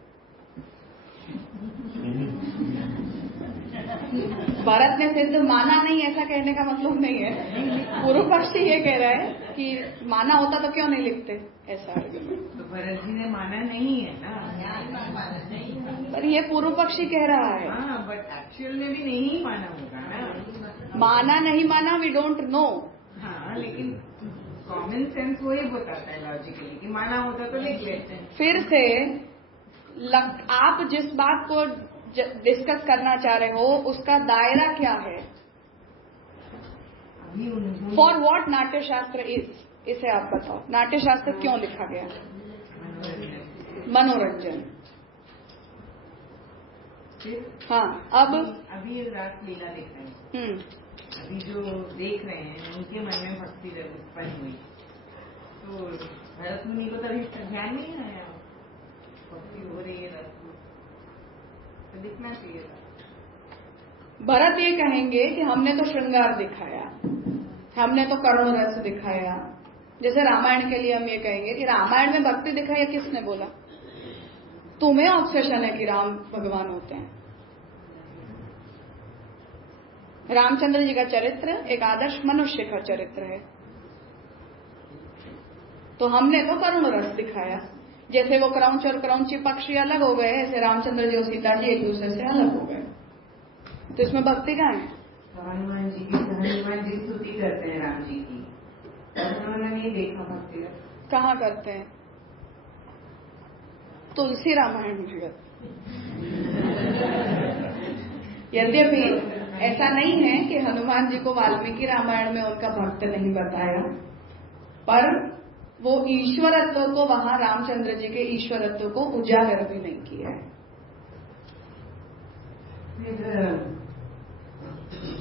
भरत ने सिद्ध माना नहीं, ऐसा कहने का मतलब नहीं है। पूर्व पक्षी ये कह रहा है कि माना होता तो क्यों नहीं लिखते, ऐसा आर्गुमेंट। तो भरत जी ने माना नहीं है ना, पर ये पूर्व पक्षी कह रहा है। हाँ, बट एक्चुअल में भी नहीं माना होगा ना। माना नहीं माना वी डोंट नो। हाँ, लेकिन कॉमन सेंस वो ही बताता है लॉजिकली कि माना होता तो लिख लेते हैं। फिर से आप जिस बात को डिस्कस करना चाह रहे हो उसका दायरा क्या है? फॉर वॉट नाट्य शास्त्र इज, इसे आप बताओ। नाट्य शास्त्र क्यों लिखा गया? मनोरंजन। हाँ, अब अभी रास लीला लिख रहे हैं, अभी जो देख रहे हैं उनके मन में भक्ति उत्पन्न हुई, तो भरत मुनि को तभी ध्यान नहीं आया भक्ति हो रही है, रस तो दिखना चाहिए था। भरत ये कहेंगे कि हमने तो श्रृंगार दिखाया, हमने तो करुण रस दिखाया। जैसे रामायण के लिए हम ये कहेंगे कि रामायण में भक्ति दिखाई, किसने बोला? तुम्हें ऑब्सेशन है कि राम भगवान होते हैं। रामचंद्र जी का चरित्र एक आदर्श मनुष्य का चरित्र है। तो हमने तो करुण रस दिखाया, जैसे वो क्रौंच और क्रौंची पक्षी अलग हो गए, ऐसे रामचंद्र जी और सीता जी एक दूसरे से अलग हो गए। तो इसमें भक्ति कहाँ है? हनुमान जी की स्तुति करते हैं राम जी की, उन्होंने नहीं देखा भक्ति रस। कहाँ करते हैं? तुलसी रामायण में करते। यद्यपि ऐसा नहीं है कि हनुमान जी को वाल्मीकि रामायण में उनका भक्त नहीं बताया, पर वो ईश्वरत्व को वहां रामचंद्र जी के ईश्वरत्व को उजागर भी नहीं किया है।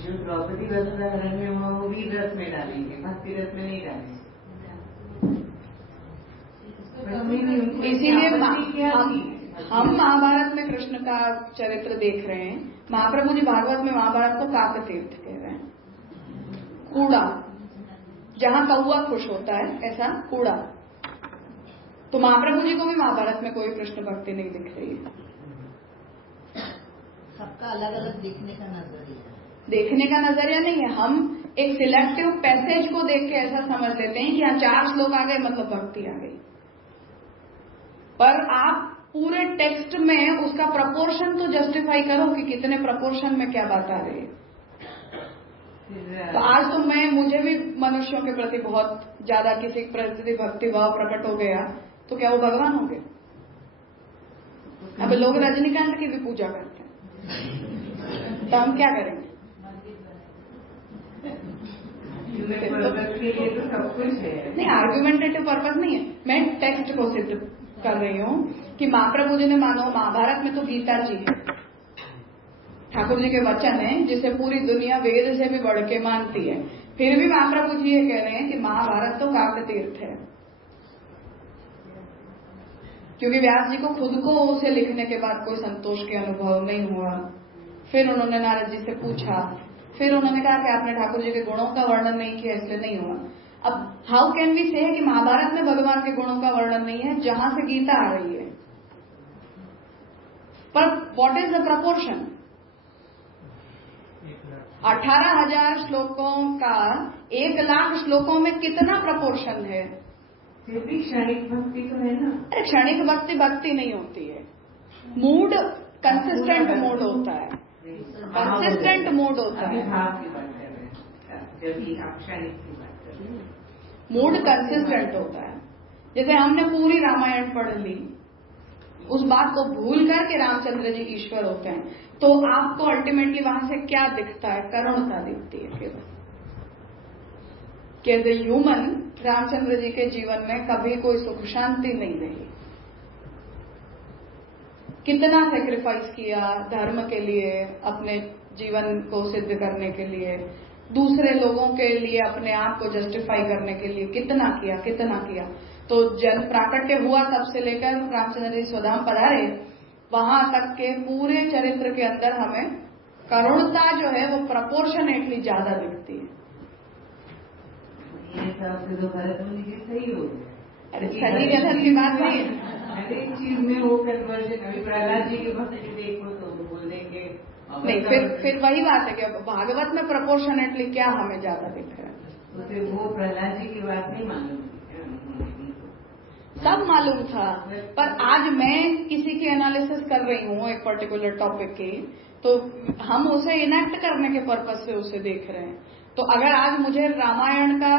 जो द्रौपदी वसुधा हरण में हुआ वो भी रस में डालेंगे, भक्ति रस में नहीं डालेंगे। इसीलिए हम महाभारत में कृष्ण का चरित्र देख रहे हैं। महाप्रभु जी भागवत में महाभारत को काक तीर्थ कह रहे हैं, कूड़ा। जहां कौआ खुश होता है ऐसा कूड़ा। तो महाप्रभु जी को भी महाभारत में कोई कृष्ण भक्ति नहीं दिख रही है। सबका अलग अलग देखने का नजरिया, देखने का नजरिया नहीं है। हम एक सिलेक्टिव पैसेज को देख के ऐसा समझ लेते हैं कि यहाँ 4 श्लोक आ गए मतलब भक्ति आ गई, पर आप पूरे टेक्स्ट में उसका प्रपोर्शन तो जस्टिफाई करो कि कितने प्रपोर्शन में क्या बात आ रही है। तो आज तो मुझे भी मनुष्यों के प्रति बहुत ज्यादा किसी के प्रति भक्ति भाव प्रकट हो गया तो क्या वो भगवान हो गए? अब लोग रजनीकांत की भी पूजा करते हैं, तो हम क्या करेंगे? तो सब कुछ है। नहीं, आर्ग्यूमेंटेटिव पर्पज नहीं है। मैं टेक्स्ट को सिद्ध कर रही हूँ कि महाप्रभु जी ने मानो महाभारत में तो गीता जी है, ठाकुर जी के वचन है जिसे पूरी दुनिया वेद से भी बढ़ के मानती है, फिर भी महाप्रभु जी ये कह रहे हैं कि महाभारत तो काक तीर्थ है। क्योंकि व्यास जी को खुद को उसे लिखने के बाद कोई संतोष के अनुभव नहीं हुआ। फिर उन्होंने नारद जी से पूछा, फिर उन्होंने कहा कि आपने ठाकुर जी के गुणों का वर्णन नहीं किया इसलिए नहीं हुआ। अब हाउ कैन वी से कि महाभारत में भगवान के गुणों का वर्णन नहीं है जहां से गीता आ रही है? पर व्हाट इज द प्रपोर्शन? 18,000 श्लोकों का 1,00,000 श्लोकों में कितना प्रपोर्शन है? फिर भी क्षणिक भक्ति तो है ना। अरे क्षणिक भक्ति नहीं होती है, मूड कंसिस्टेंट मूड होता है, कंसिस्टेंट मूड होता है। भाव की बात कर रहे हैं, जब भी आप क्षणिक की बात कर रहे हैं, मूड कंसिस्टेंट होता है। जैसे हमने पूरी रामायण पढ़ ली, उस बात को भूल कर के रामचंद्र जी ईश्वर होते हैं, तो आपको अल्टीमेटली वहां से क्या दिखता है? करुणता दिखती है केवल। कि द ह्यूमन रामचंद्र जी के जीवन में कभी कोई सुख शांति नहीं रही। कितना सेक्रीफाइस किया धर्म के लिए, अपने जीवन को सिद्ध करने के लिए, दूसरे लोगों के लिए अपने आप को जस्टिफाई करने के लिए कितना किया। तो जन प्राकट्य हुआ तब से लेकर रामचंद्र जी स्वधाम पधारे वहां तक के पूरे चरित्र के अंदर हमें करुणता जो है वो प्रपोर्शनेटली ज्यादा दिखती है। ये सब तो भरत मुनि जी सही हो गए। अरे सही गलत की बात नहीं है, हर एक चीज में वो कन्वर्जन। अभी प्रहलाद जी की भक्ति देखो तो बोल देंगे नहीं, फिर वही बात है कि भागवत में प्रपोर्शनेटली क्या हमें ज्यादा दिख रहा है? तो फिर वो प्रहलाद जी की बात नहीं मालूम, सब मालूम था। पर आज मैं किसी की एनालिसिस कर रही हूँ एक पर्टिकुलर टॉपिक की, तो हम उसे इनेक्ट करने के पर्पज से उसे देख रहे हैं। तो अगर आज मुझे रामायण का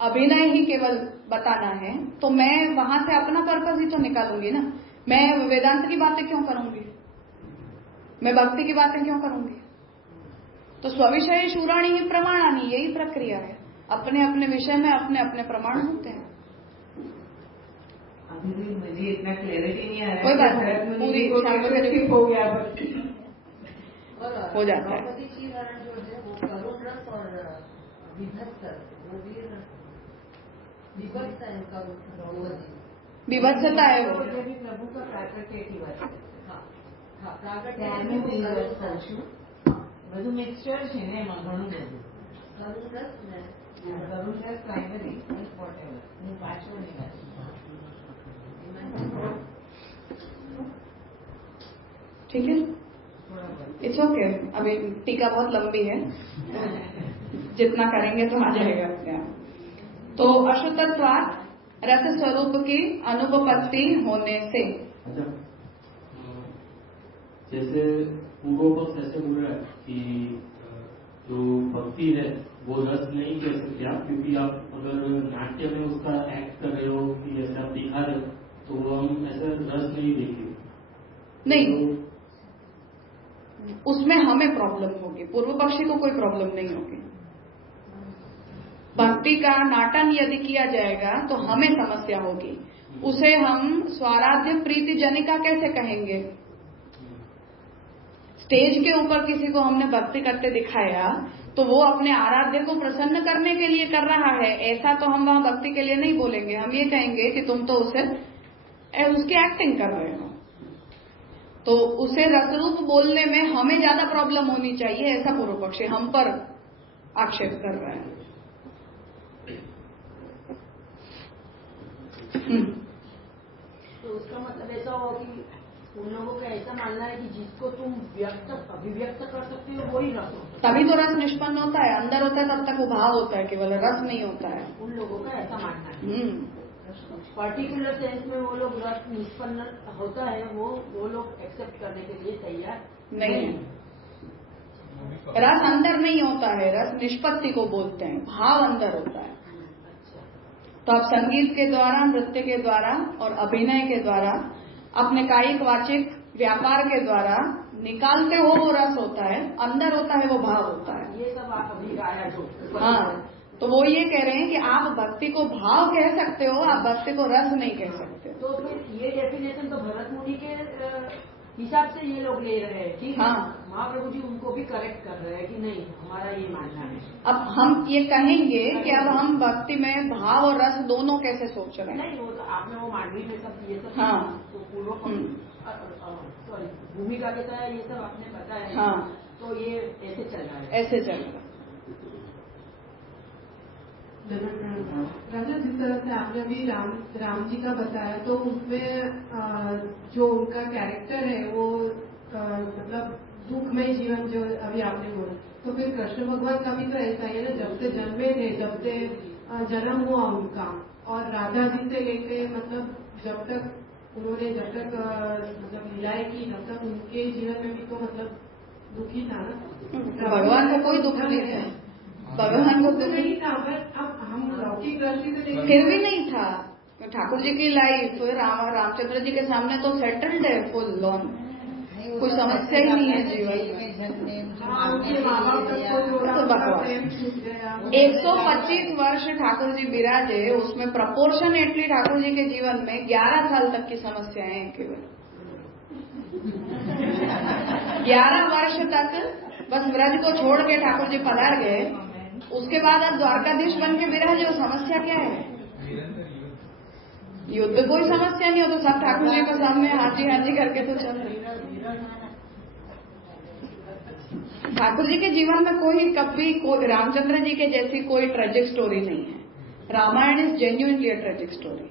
अभिनय ही केवल बताना है तो मैं वहां से अपना पर्पज ही तो निकालूंगी ना। मैं वेदांत की बातें क्यों करूंगी? मैं भक्ति की बातें क्यों करूंगी? तो स्विषय शूराणी ही प्रमाणानी, यही प्रक्रिया है। अपने अपने विषय में अपने अपने प्रमाण होते हैं। अभी भी मुझे इतना क्लैरिटी नहीं आ रहा है। कोई बात नहीं, पूरी हो गया हो जाता है। द्रौपदी जी हरण जो है वो करुण रस और विभत्स रस, वो भी विभत्स है उनका द्रौपदी। विभत्सता है वो। प्रभु का प्राकट्य की बात है। હા પ્રાગટ્ય ત્યારનું બી વાત કરું છું, બધું મિક્સચર છે ને એમાં ઘણું બધું. કરુણ રસ ને કરુણ રસ પ્રાઇમરી વોટેવર હું પાછળ ની વાત ठीक है, इट्स ओके। अभी टीका बहुत लंबी है, जितना करेंगे तो आ जाएगा अपने आप। तो अशुद्धत्वात् रस स्वरूप की अनुपपत्ति होने से। अच्छा, जैसे पूर्व पक्ष ऐसे बोल रहा है कि जो भक्ति है वो रस नहीं कह सकते आप, क्योंकि आप अगर नाट्य में उसका एक्ट कर रहे हो कि ऐसे आप दिखा रहे हो तो हम ऐसा रस नहीं देखेंगे। नहीं, तो उसमें हमें प्रॉब्लम होगी, पूर्व पक्षी को कोई प्रॉब्लम नहीं होगी। भक्ति का नाटन यदि किया जाएगा तो हमें समस्या होगी। उसे हम स्वाराध्य प्रीति जनिका कैसे कहेंगे? स्टेज के ऊपर किसी को हमने भक्ति करते दिखाया तो वो अपने आराध्य को प्रसन्न करने के लिए कर रहा है, ऐसा तो हम वहां भक्ति के लिए नहीं बोलेंगे। हम ये कहेंगे कि तुम तो उसे उसकी एक्टिंग कर रहे हो। तो उसे रसरूप बोलने में हमें ज्यादा प्रॉब्लम होनी चाहिए, ऐसा पूर्व पक्षी हम पर आक्षेप कर रहा है। तो उसका मतलब ऐसा हो कि उन लोगों का ऐसा मानना है कि जिसको तुम अभिव्यक्त कर सकते हो वही रस होता है, तभी तो रस निष्पन्न होता है। अंदर होता है तब तक वो भाव होता है, केवल रस नहीं होता है। उन लोगों का ऐसा मानना है। पर्टिकुलर सेंस में वो लोग रस निष्पन्न होता है, वो लोग एक्सेप्ट करने के लिए तैयार नहीं है। रस अंदर नहीं होता है, रस निष्पत्ति को बोलते हैं, भाव अंदर होता है। तो आप संगीत के द्वारा, नृत्य के द्वारा और अभिनय के द्वारा, अपने कायिक वाचिक व्यापार के द्वारा निकालते हो वो रस होता है, अंदर होता है वो भाव होता है। ये सब आप अभी आया जो। हाँ, तो वो ये कह रहे हैं कि आप भक्ति को भाव कह सकते हो, आप भक्ति को रस नहीं कह सकते। तो फिर ये डेफिनेशन तो भरत मुनि के हिसाब से ये लोग ले रहे हैं कि हाँ, महाप्रभु जी उनको भी करेक्ट कर रहे हैं कि नहीं, हमारा ये मानना है। अब हम ये कहेंगे कि अब हम भक्ति में भाव और रस दोनों कैसे सोच रहे हैं? नहीं, वो तो आपने वो मांडवी में सब ये सब हाँ, तो पूर्व सॉरी भूमिका के तरह ये सब आपने बताया। हाँ, तो ये ऐसे चल रहा है, ऐसे चल रहा है। राजा, जिस तरह से आपने अभी राम जी का बताया, तो उसमें जो उनका कैरेक्टर है वो मतलब दुखमय जीवन जो अभी आपने बोला, तो फिर कृष्ण भगवान का भी तो ऐसा ही है ना, जब से जन्मे थे, जब से जन्म हुआ उनका, और राधा जी से लेके मतलब जब तक मतलब लीलाएं की, तब तक उनके जीवन में भी तो मतलब दुखी था ना। भगवान को कोई दुख नहीं है, भगवान को तो नहीं था, बट अब हम लौकिक दृष्टि से देखें फिर भी नहीं था। ठाकुर जी की लाइफ रामचंद्र जी के सामने तो सेटल्ड है, फुल लॉन, कोई समस्या ही नहीं है जीवन में। तो बकवास। 125 वर्ष ठाकुर जी विराजे, उसमें प्रपोर्शनेटली ठाकुर जी के जीवन में 11 साल तक की समस्याएं हैं केवल। 11 वर्ष तक बस ब्रज को छोड़ के ठाकुर जी पधार गए, उसके बाद अब द्वारकाधीश बन के विराजे, वो समस्या क्या है? युद्ध कोई समस्या नहीं हो, तो सब ठाकुर जी के सामने हाजी हाजी करके तो चल रहे। ठाकुर जी के जीवन में कभी कोई रामचंद्र जी के जैसी कोई ट्रेजिक स्टोरी नहीं है। Ramayana is genuinely a tragic story.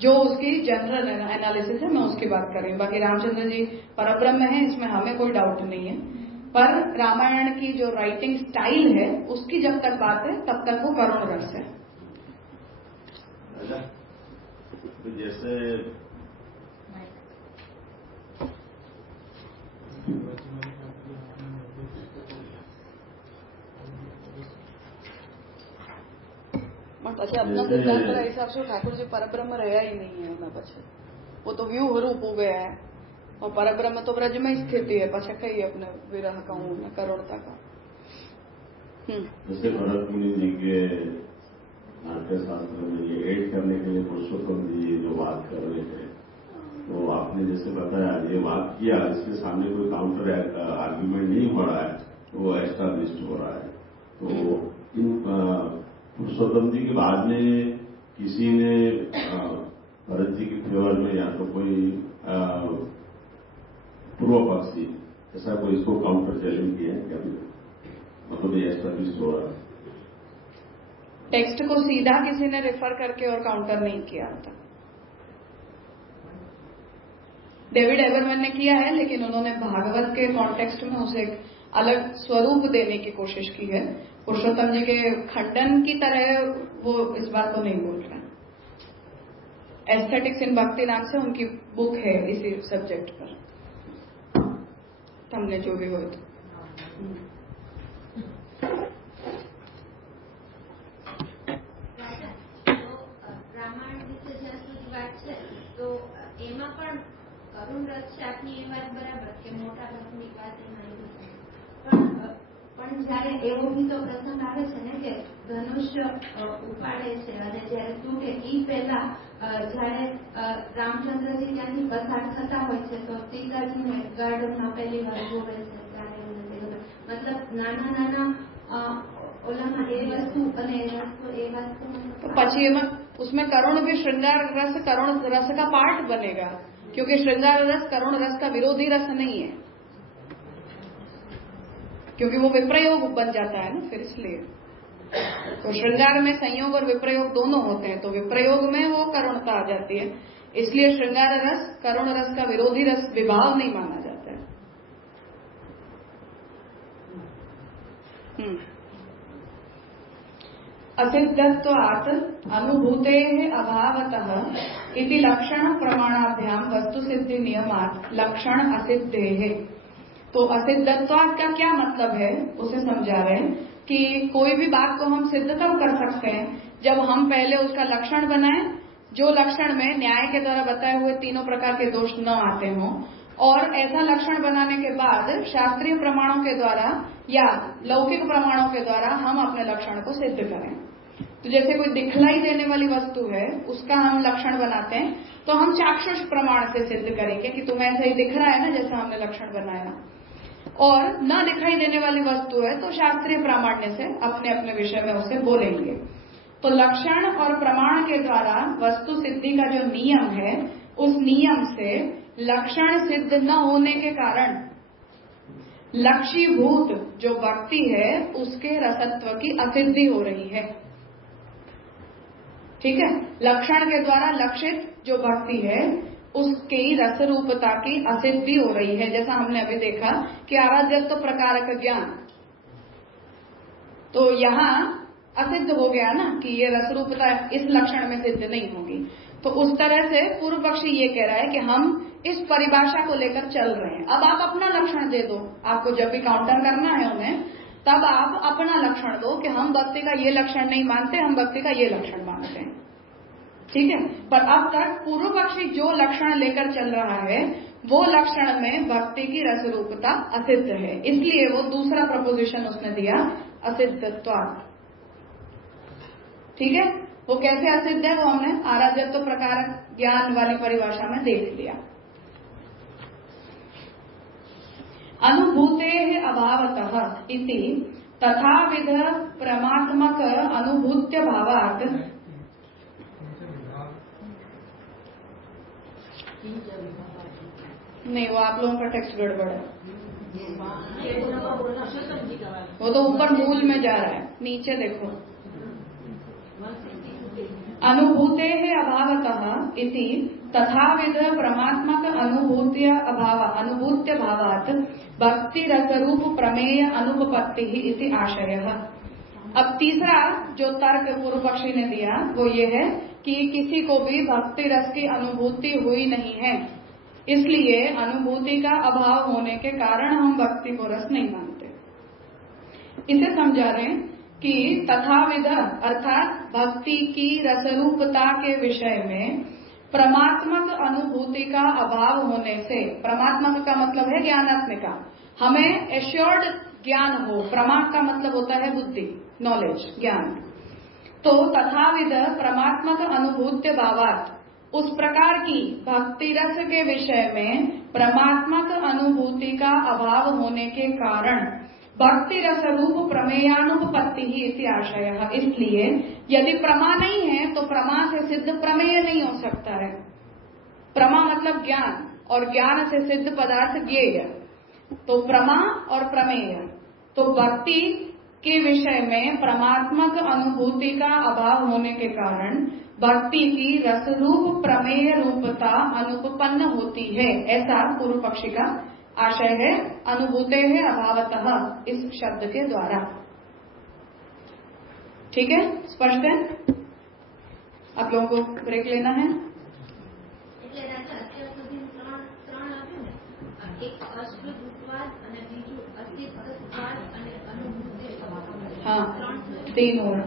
जो उसकी जनरल एनालिसिस है, मैं उसकी बात कर रही हूँ। बाकी रामचंद्र जी परब्रह्म है, इसमें हमें कोई डाउट नहीं है, पर रामायण की जो राइटिंग स्टाइल है उसकी जब तक बात है तब तक वो करुण रस है। तो जैसे પછી આપના સિદ્ધાંતના हिसाब से ठाकुर जी परब्रह्म रहा ही नहीं है उन्हें, પછી वो तो व्यूह रूप हो गया है, और परब्रह्म तो ब्रज में स्थिति है, પછી कही अपने विरह का हूँ करुणता का। जैसे भरत मुनि जी के नाट्य शास्त्र में ये एड करने के लिए पुरुषोत्तम जी जो बात कर रहे थे, तो आपने जैसे बताया ये बात किया, इसके सामने कोई काउंटर आर्ग्यूमेंट नहीं हो रहा है, तो वो एस्टैब्लिश्ड हो रहा है। तो इन पुरुषोत्तम जी के बाद में किसी ने भरत जी के फेवर में या तो कोई पूर्व पक्षी ऐसा कोई इसको काउंटर चैलेंज किया है क्या? मतलब ये एस्टैब्लिश हो रहा है। टेक्स्ट को सीधा किसी ने रेफर करके और काउंटर नहीं किया था। डेविड एबरमैन ने किया है, लेकिन उन्होंने भागवत के कॉन्टेक्स्ट में उसे एक अलग स्वरूप देने की कोशिश की है। पुरुषोत्तम जी के खंडन की तरह वो इस बात को नहीं बोल रहे। एस्थेटिक्स इन भक्ति नाम से उनकी बुक है इसी सब्जेक्ट पर, તમને જોવી હોય તો। રામાયણ વિશે જ્યાં સુધી વાત છે તો એમાં પણ કરુણ રસ છે આપની એ વાત બરાબર કે મોટા રસની વાત એમાં એવી છે, પણ જયારે એવો બીજો પ્રસંગ આવે છે ને કે ધનુષ્ય ઉપાડે છે અને જયારે તૂટે એ પહેલા જયારે રામચંદ્રજી ત્યાંથી પસાર થતા હોય છે તો સીતાજીને ગાર્ડનમાં પહેલી વાર જોવે છે ત્યારે મતલબ નાના નાના ઓલામાં એ વસ્તુ અને એ વસ્તુ तो પછી એમાં उसमें करुण भी श्रृंगार रस करुण रस का पार्ट बनेगा, क्योंकि श्रृंगार रस करुण रस का विरोधी रस नहीं है, क्योंकि वो विप्रयोग बन जाता है ना फिर, इसलिए तो श्रृंगार में संयोग और विप्रयोग दोनों होते हैं, तो विप्रयोग में वो करुणता आ जाती है, इसलिए श्रृंगार रस करुण रस का विरोधी रस विभाव नहीं माना जाता है। असिद्धत्वात् अनुभूतेः अभावतः इति लक्षण प्रमाणाभ्याम वस्तु सिद्धि नियमात् लक्षण असिद्धेः। तो असिद्धत्वात् का क्या मतलब है उसे समझा रहे हैं कि कोई भी बात को हम सिद्ध तब कर सकते हैं जब हम पहले उसका लक्षण बनाएं, जो लक्षण में न्याय के द्वारा बताए हुए तीनों प्रकार के दोष न आते हों, और ऐसा लक्षण बनाने के बाद शास्त्रीय प्रमाणों के द्वारा या लौकिक प्रमाणों के द्वारा हम अपने लक्षण को सिद्ध करें। तो जैसे कोई दिखलाई देने वाली वस्तु है, उसका हम लक्षण बनाते हैं तो हम चाक्षुष प्रमाण से सिद्ध करेंगे कि तुम्हें ऐसा ही दिख रहा है ना जैसा हमने लक्षण बनाया, और न दिखाई देने वाली वस्तु है तो शास्त्रीय प्रामाण्य से अपने अपने विषय में उसे बोलेंगे। तो लक्षण और प्रमाण के द्वारा वस्तु सिद्धि का जो नियम है, उस नियम से लक्षण सिद्ध न होने के कारण लक्षीभूत जो भक्ति है उसके रसत्व की असिद्धि हो रही है। ठीक है, लक्षण के द्वारा लक्षित जो भक्ति है उसकी रस रूपता की असिद्धि हो रही है, जैसा हमने अभी देखा कि आराध्यत्व प्रकारक ज्ञान, तो यहाँ असिद्ध हो गया ना कि ये रस रूपता इस लक्षण में सिद्ध नहीं होगी। तो उस तरह से पूर्व पक्षी ये कह रहा है कि हम इस परिभाषा को लेकर चल रहे हैं, अब आप अपना लक्षण दे दो, आपको जब भी काउंटर करना है उन्हें तब आप अपना लक्षण दो कि हम भक्ति का ये लक्षण नहीं मानते, हम भक्ति का ये लक्षण मानते हैं। ठीक है, पर अब तक पूर्व पक्षी जो लक्षण लेकर चल रहा है वो लक्षण में भक्ति की रस रूपता असिद्ध है, इसलिए वो दूसरा प्रपोजिशन उसने दिया असिद्धत्वात्। ठीक है, वो कैसे असिद्ध है वो हमने आराध्यत्व प्रकार ज्ञान वाली परिभाषा में देख लिया। अनुभूतेः अभावतः इति तथाविध परमात्मक अनुभूत्य भावात् नहीं, वो आप लोगों का टेक्स्ट गड़बड़ है, वो तो ऊपर मूल में जा रहा है, नीचे देखो। अनुभूतेः अभावतः इति तथाविध परमात्मक अनुभूत्य भावात् भक्ति रसरूप प्रमेय अनुपपत्तिः इति आशयः। अब तीसरा जो तर्क पूर्व पक्षी ने दिया वो ये है कि किसी को भी भक्ति रस की अनुभूति हुई नहीं है, इसलिए अनुभूति का अभाव होने के कारण हम भक्ति को रस नहीं मानते। इसे समझा रहे हैं कि तथाविध अर्थात भक्ति की रसरूपता के विषय में परमात्मक अनुभूति का अभाव होने से, परमात्मक का मतलब है ज्ञानात्मिका, हमें एश्योर्ड ज्ञान हो, प्रमा का मतलब होता है बुद्धि, नॉलेज, ज्ञान, तो तथाविध परमात्मक अनुभूत्य भावात् उस प्रकार की भक्ति रस के विषय में परमात्मक अनुभूति का अभाव होने के कारण भक्ति रस रूप प्रमेयानुपपत्ति ही इति आशयः। इसलिए यदि प्रमा नहीं है तो प्रमा से सिद्ध प्रमेय नहीं हो सकता है। प्रमा मतलब ज्ञान, और ज्ञान से सिद्ध पदार्थ ज्ञेय, तो प्रमा और प्रमेय, तो भक्ति के विषय में परमात्मक अनुभूति का अभाव होने के कारण भक्ति की रसरूप प्रमेय रूपता अनुपपन्न होती है, ऐसा पूर्व पक्षी का आशय है। अनुभूते है अभावतः इस शब्द के द्वारा। ठीक है, स्पष्ट है? आप लोगों को ब्रेक लेना है? એટલે રાજા અત્યાર સુધી ત્રણ આવ્યું ને, એક અશ્વદુત્વાદ અને બીજું અતિત્વવાદ અને અનુભૂતિ। हाँ, 3 और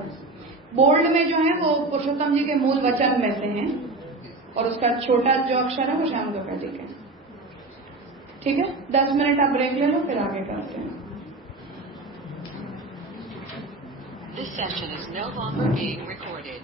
बोल्ड में जो है वो पुरुषोत्तम जी के मूल वचन में से हैं और उसका छोटा जो अक्षर है वो श्याम द्विवेदी के। ठीक है, 10 मिनट आप ब्रेक ले लो, फिर आगे करते हैं। This session is no longer being recorded.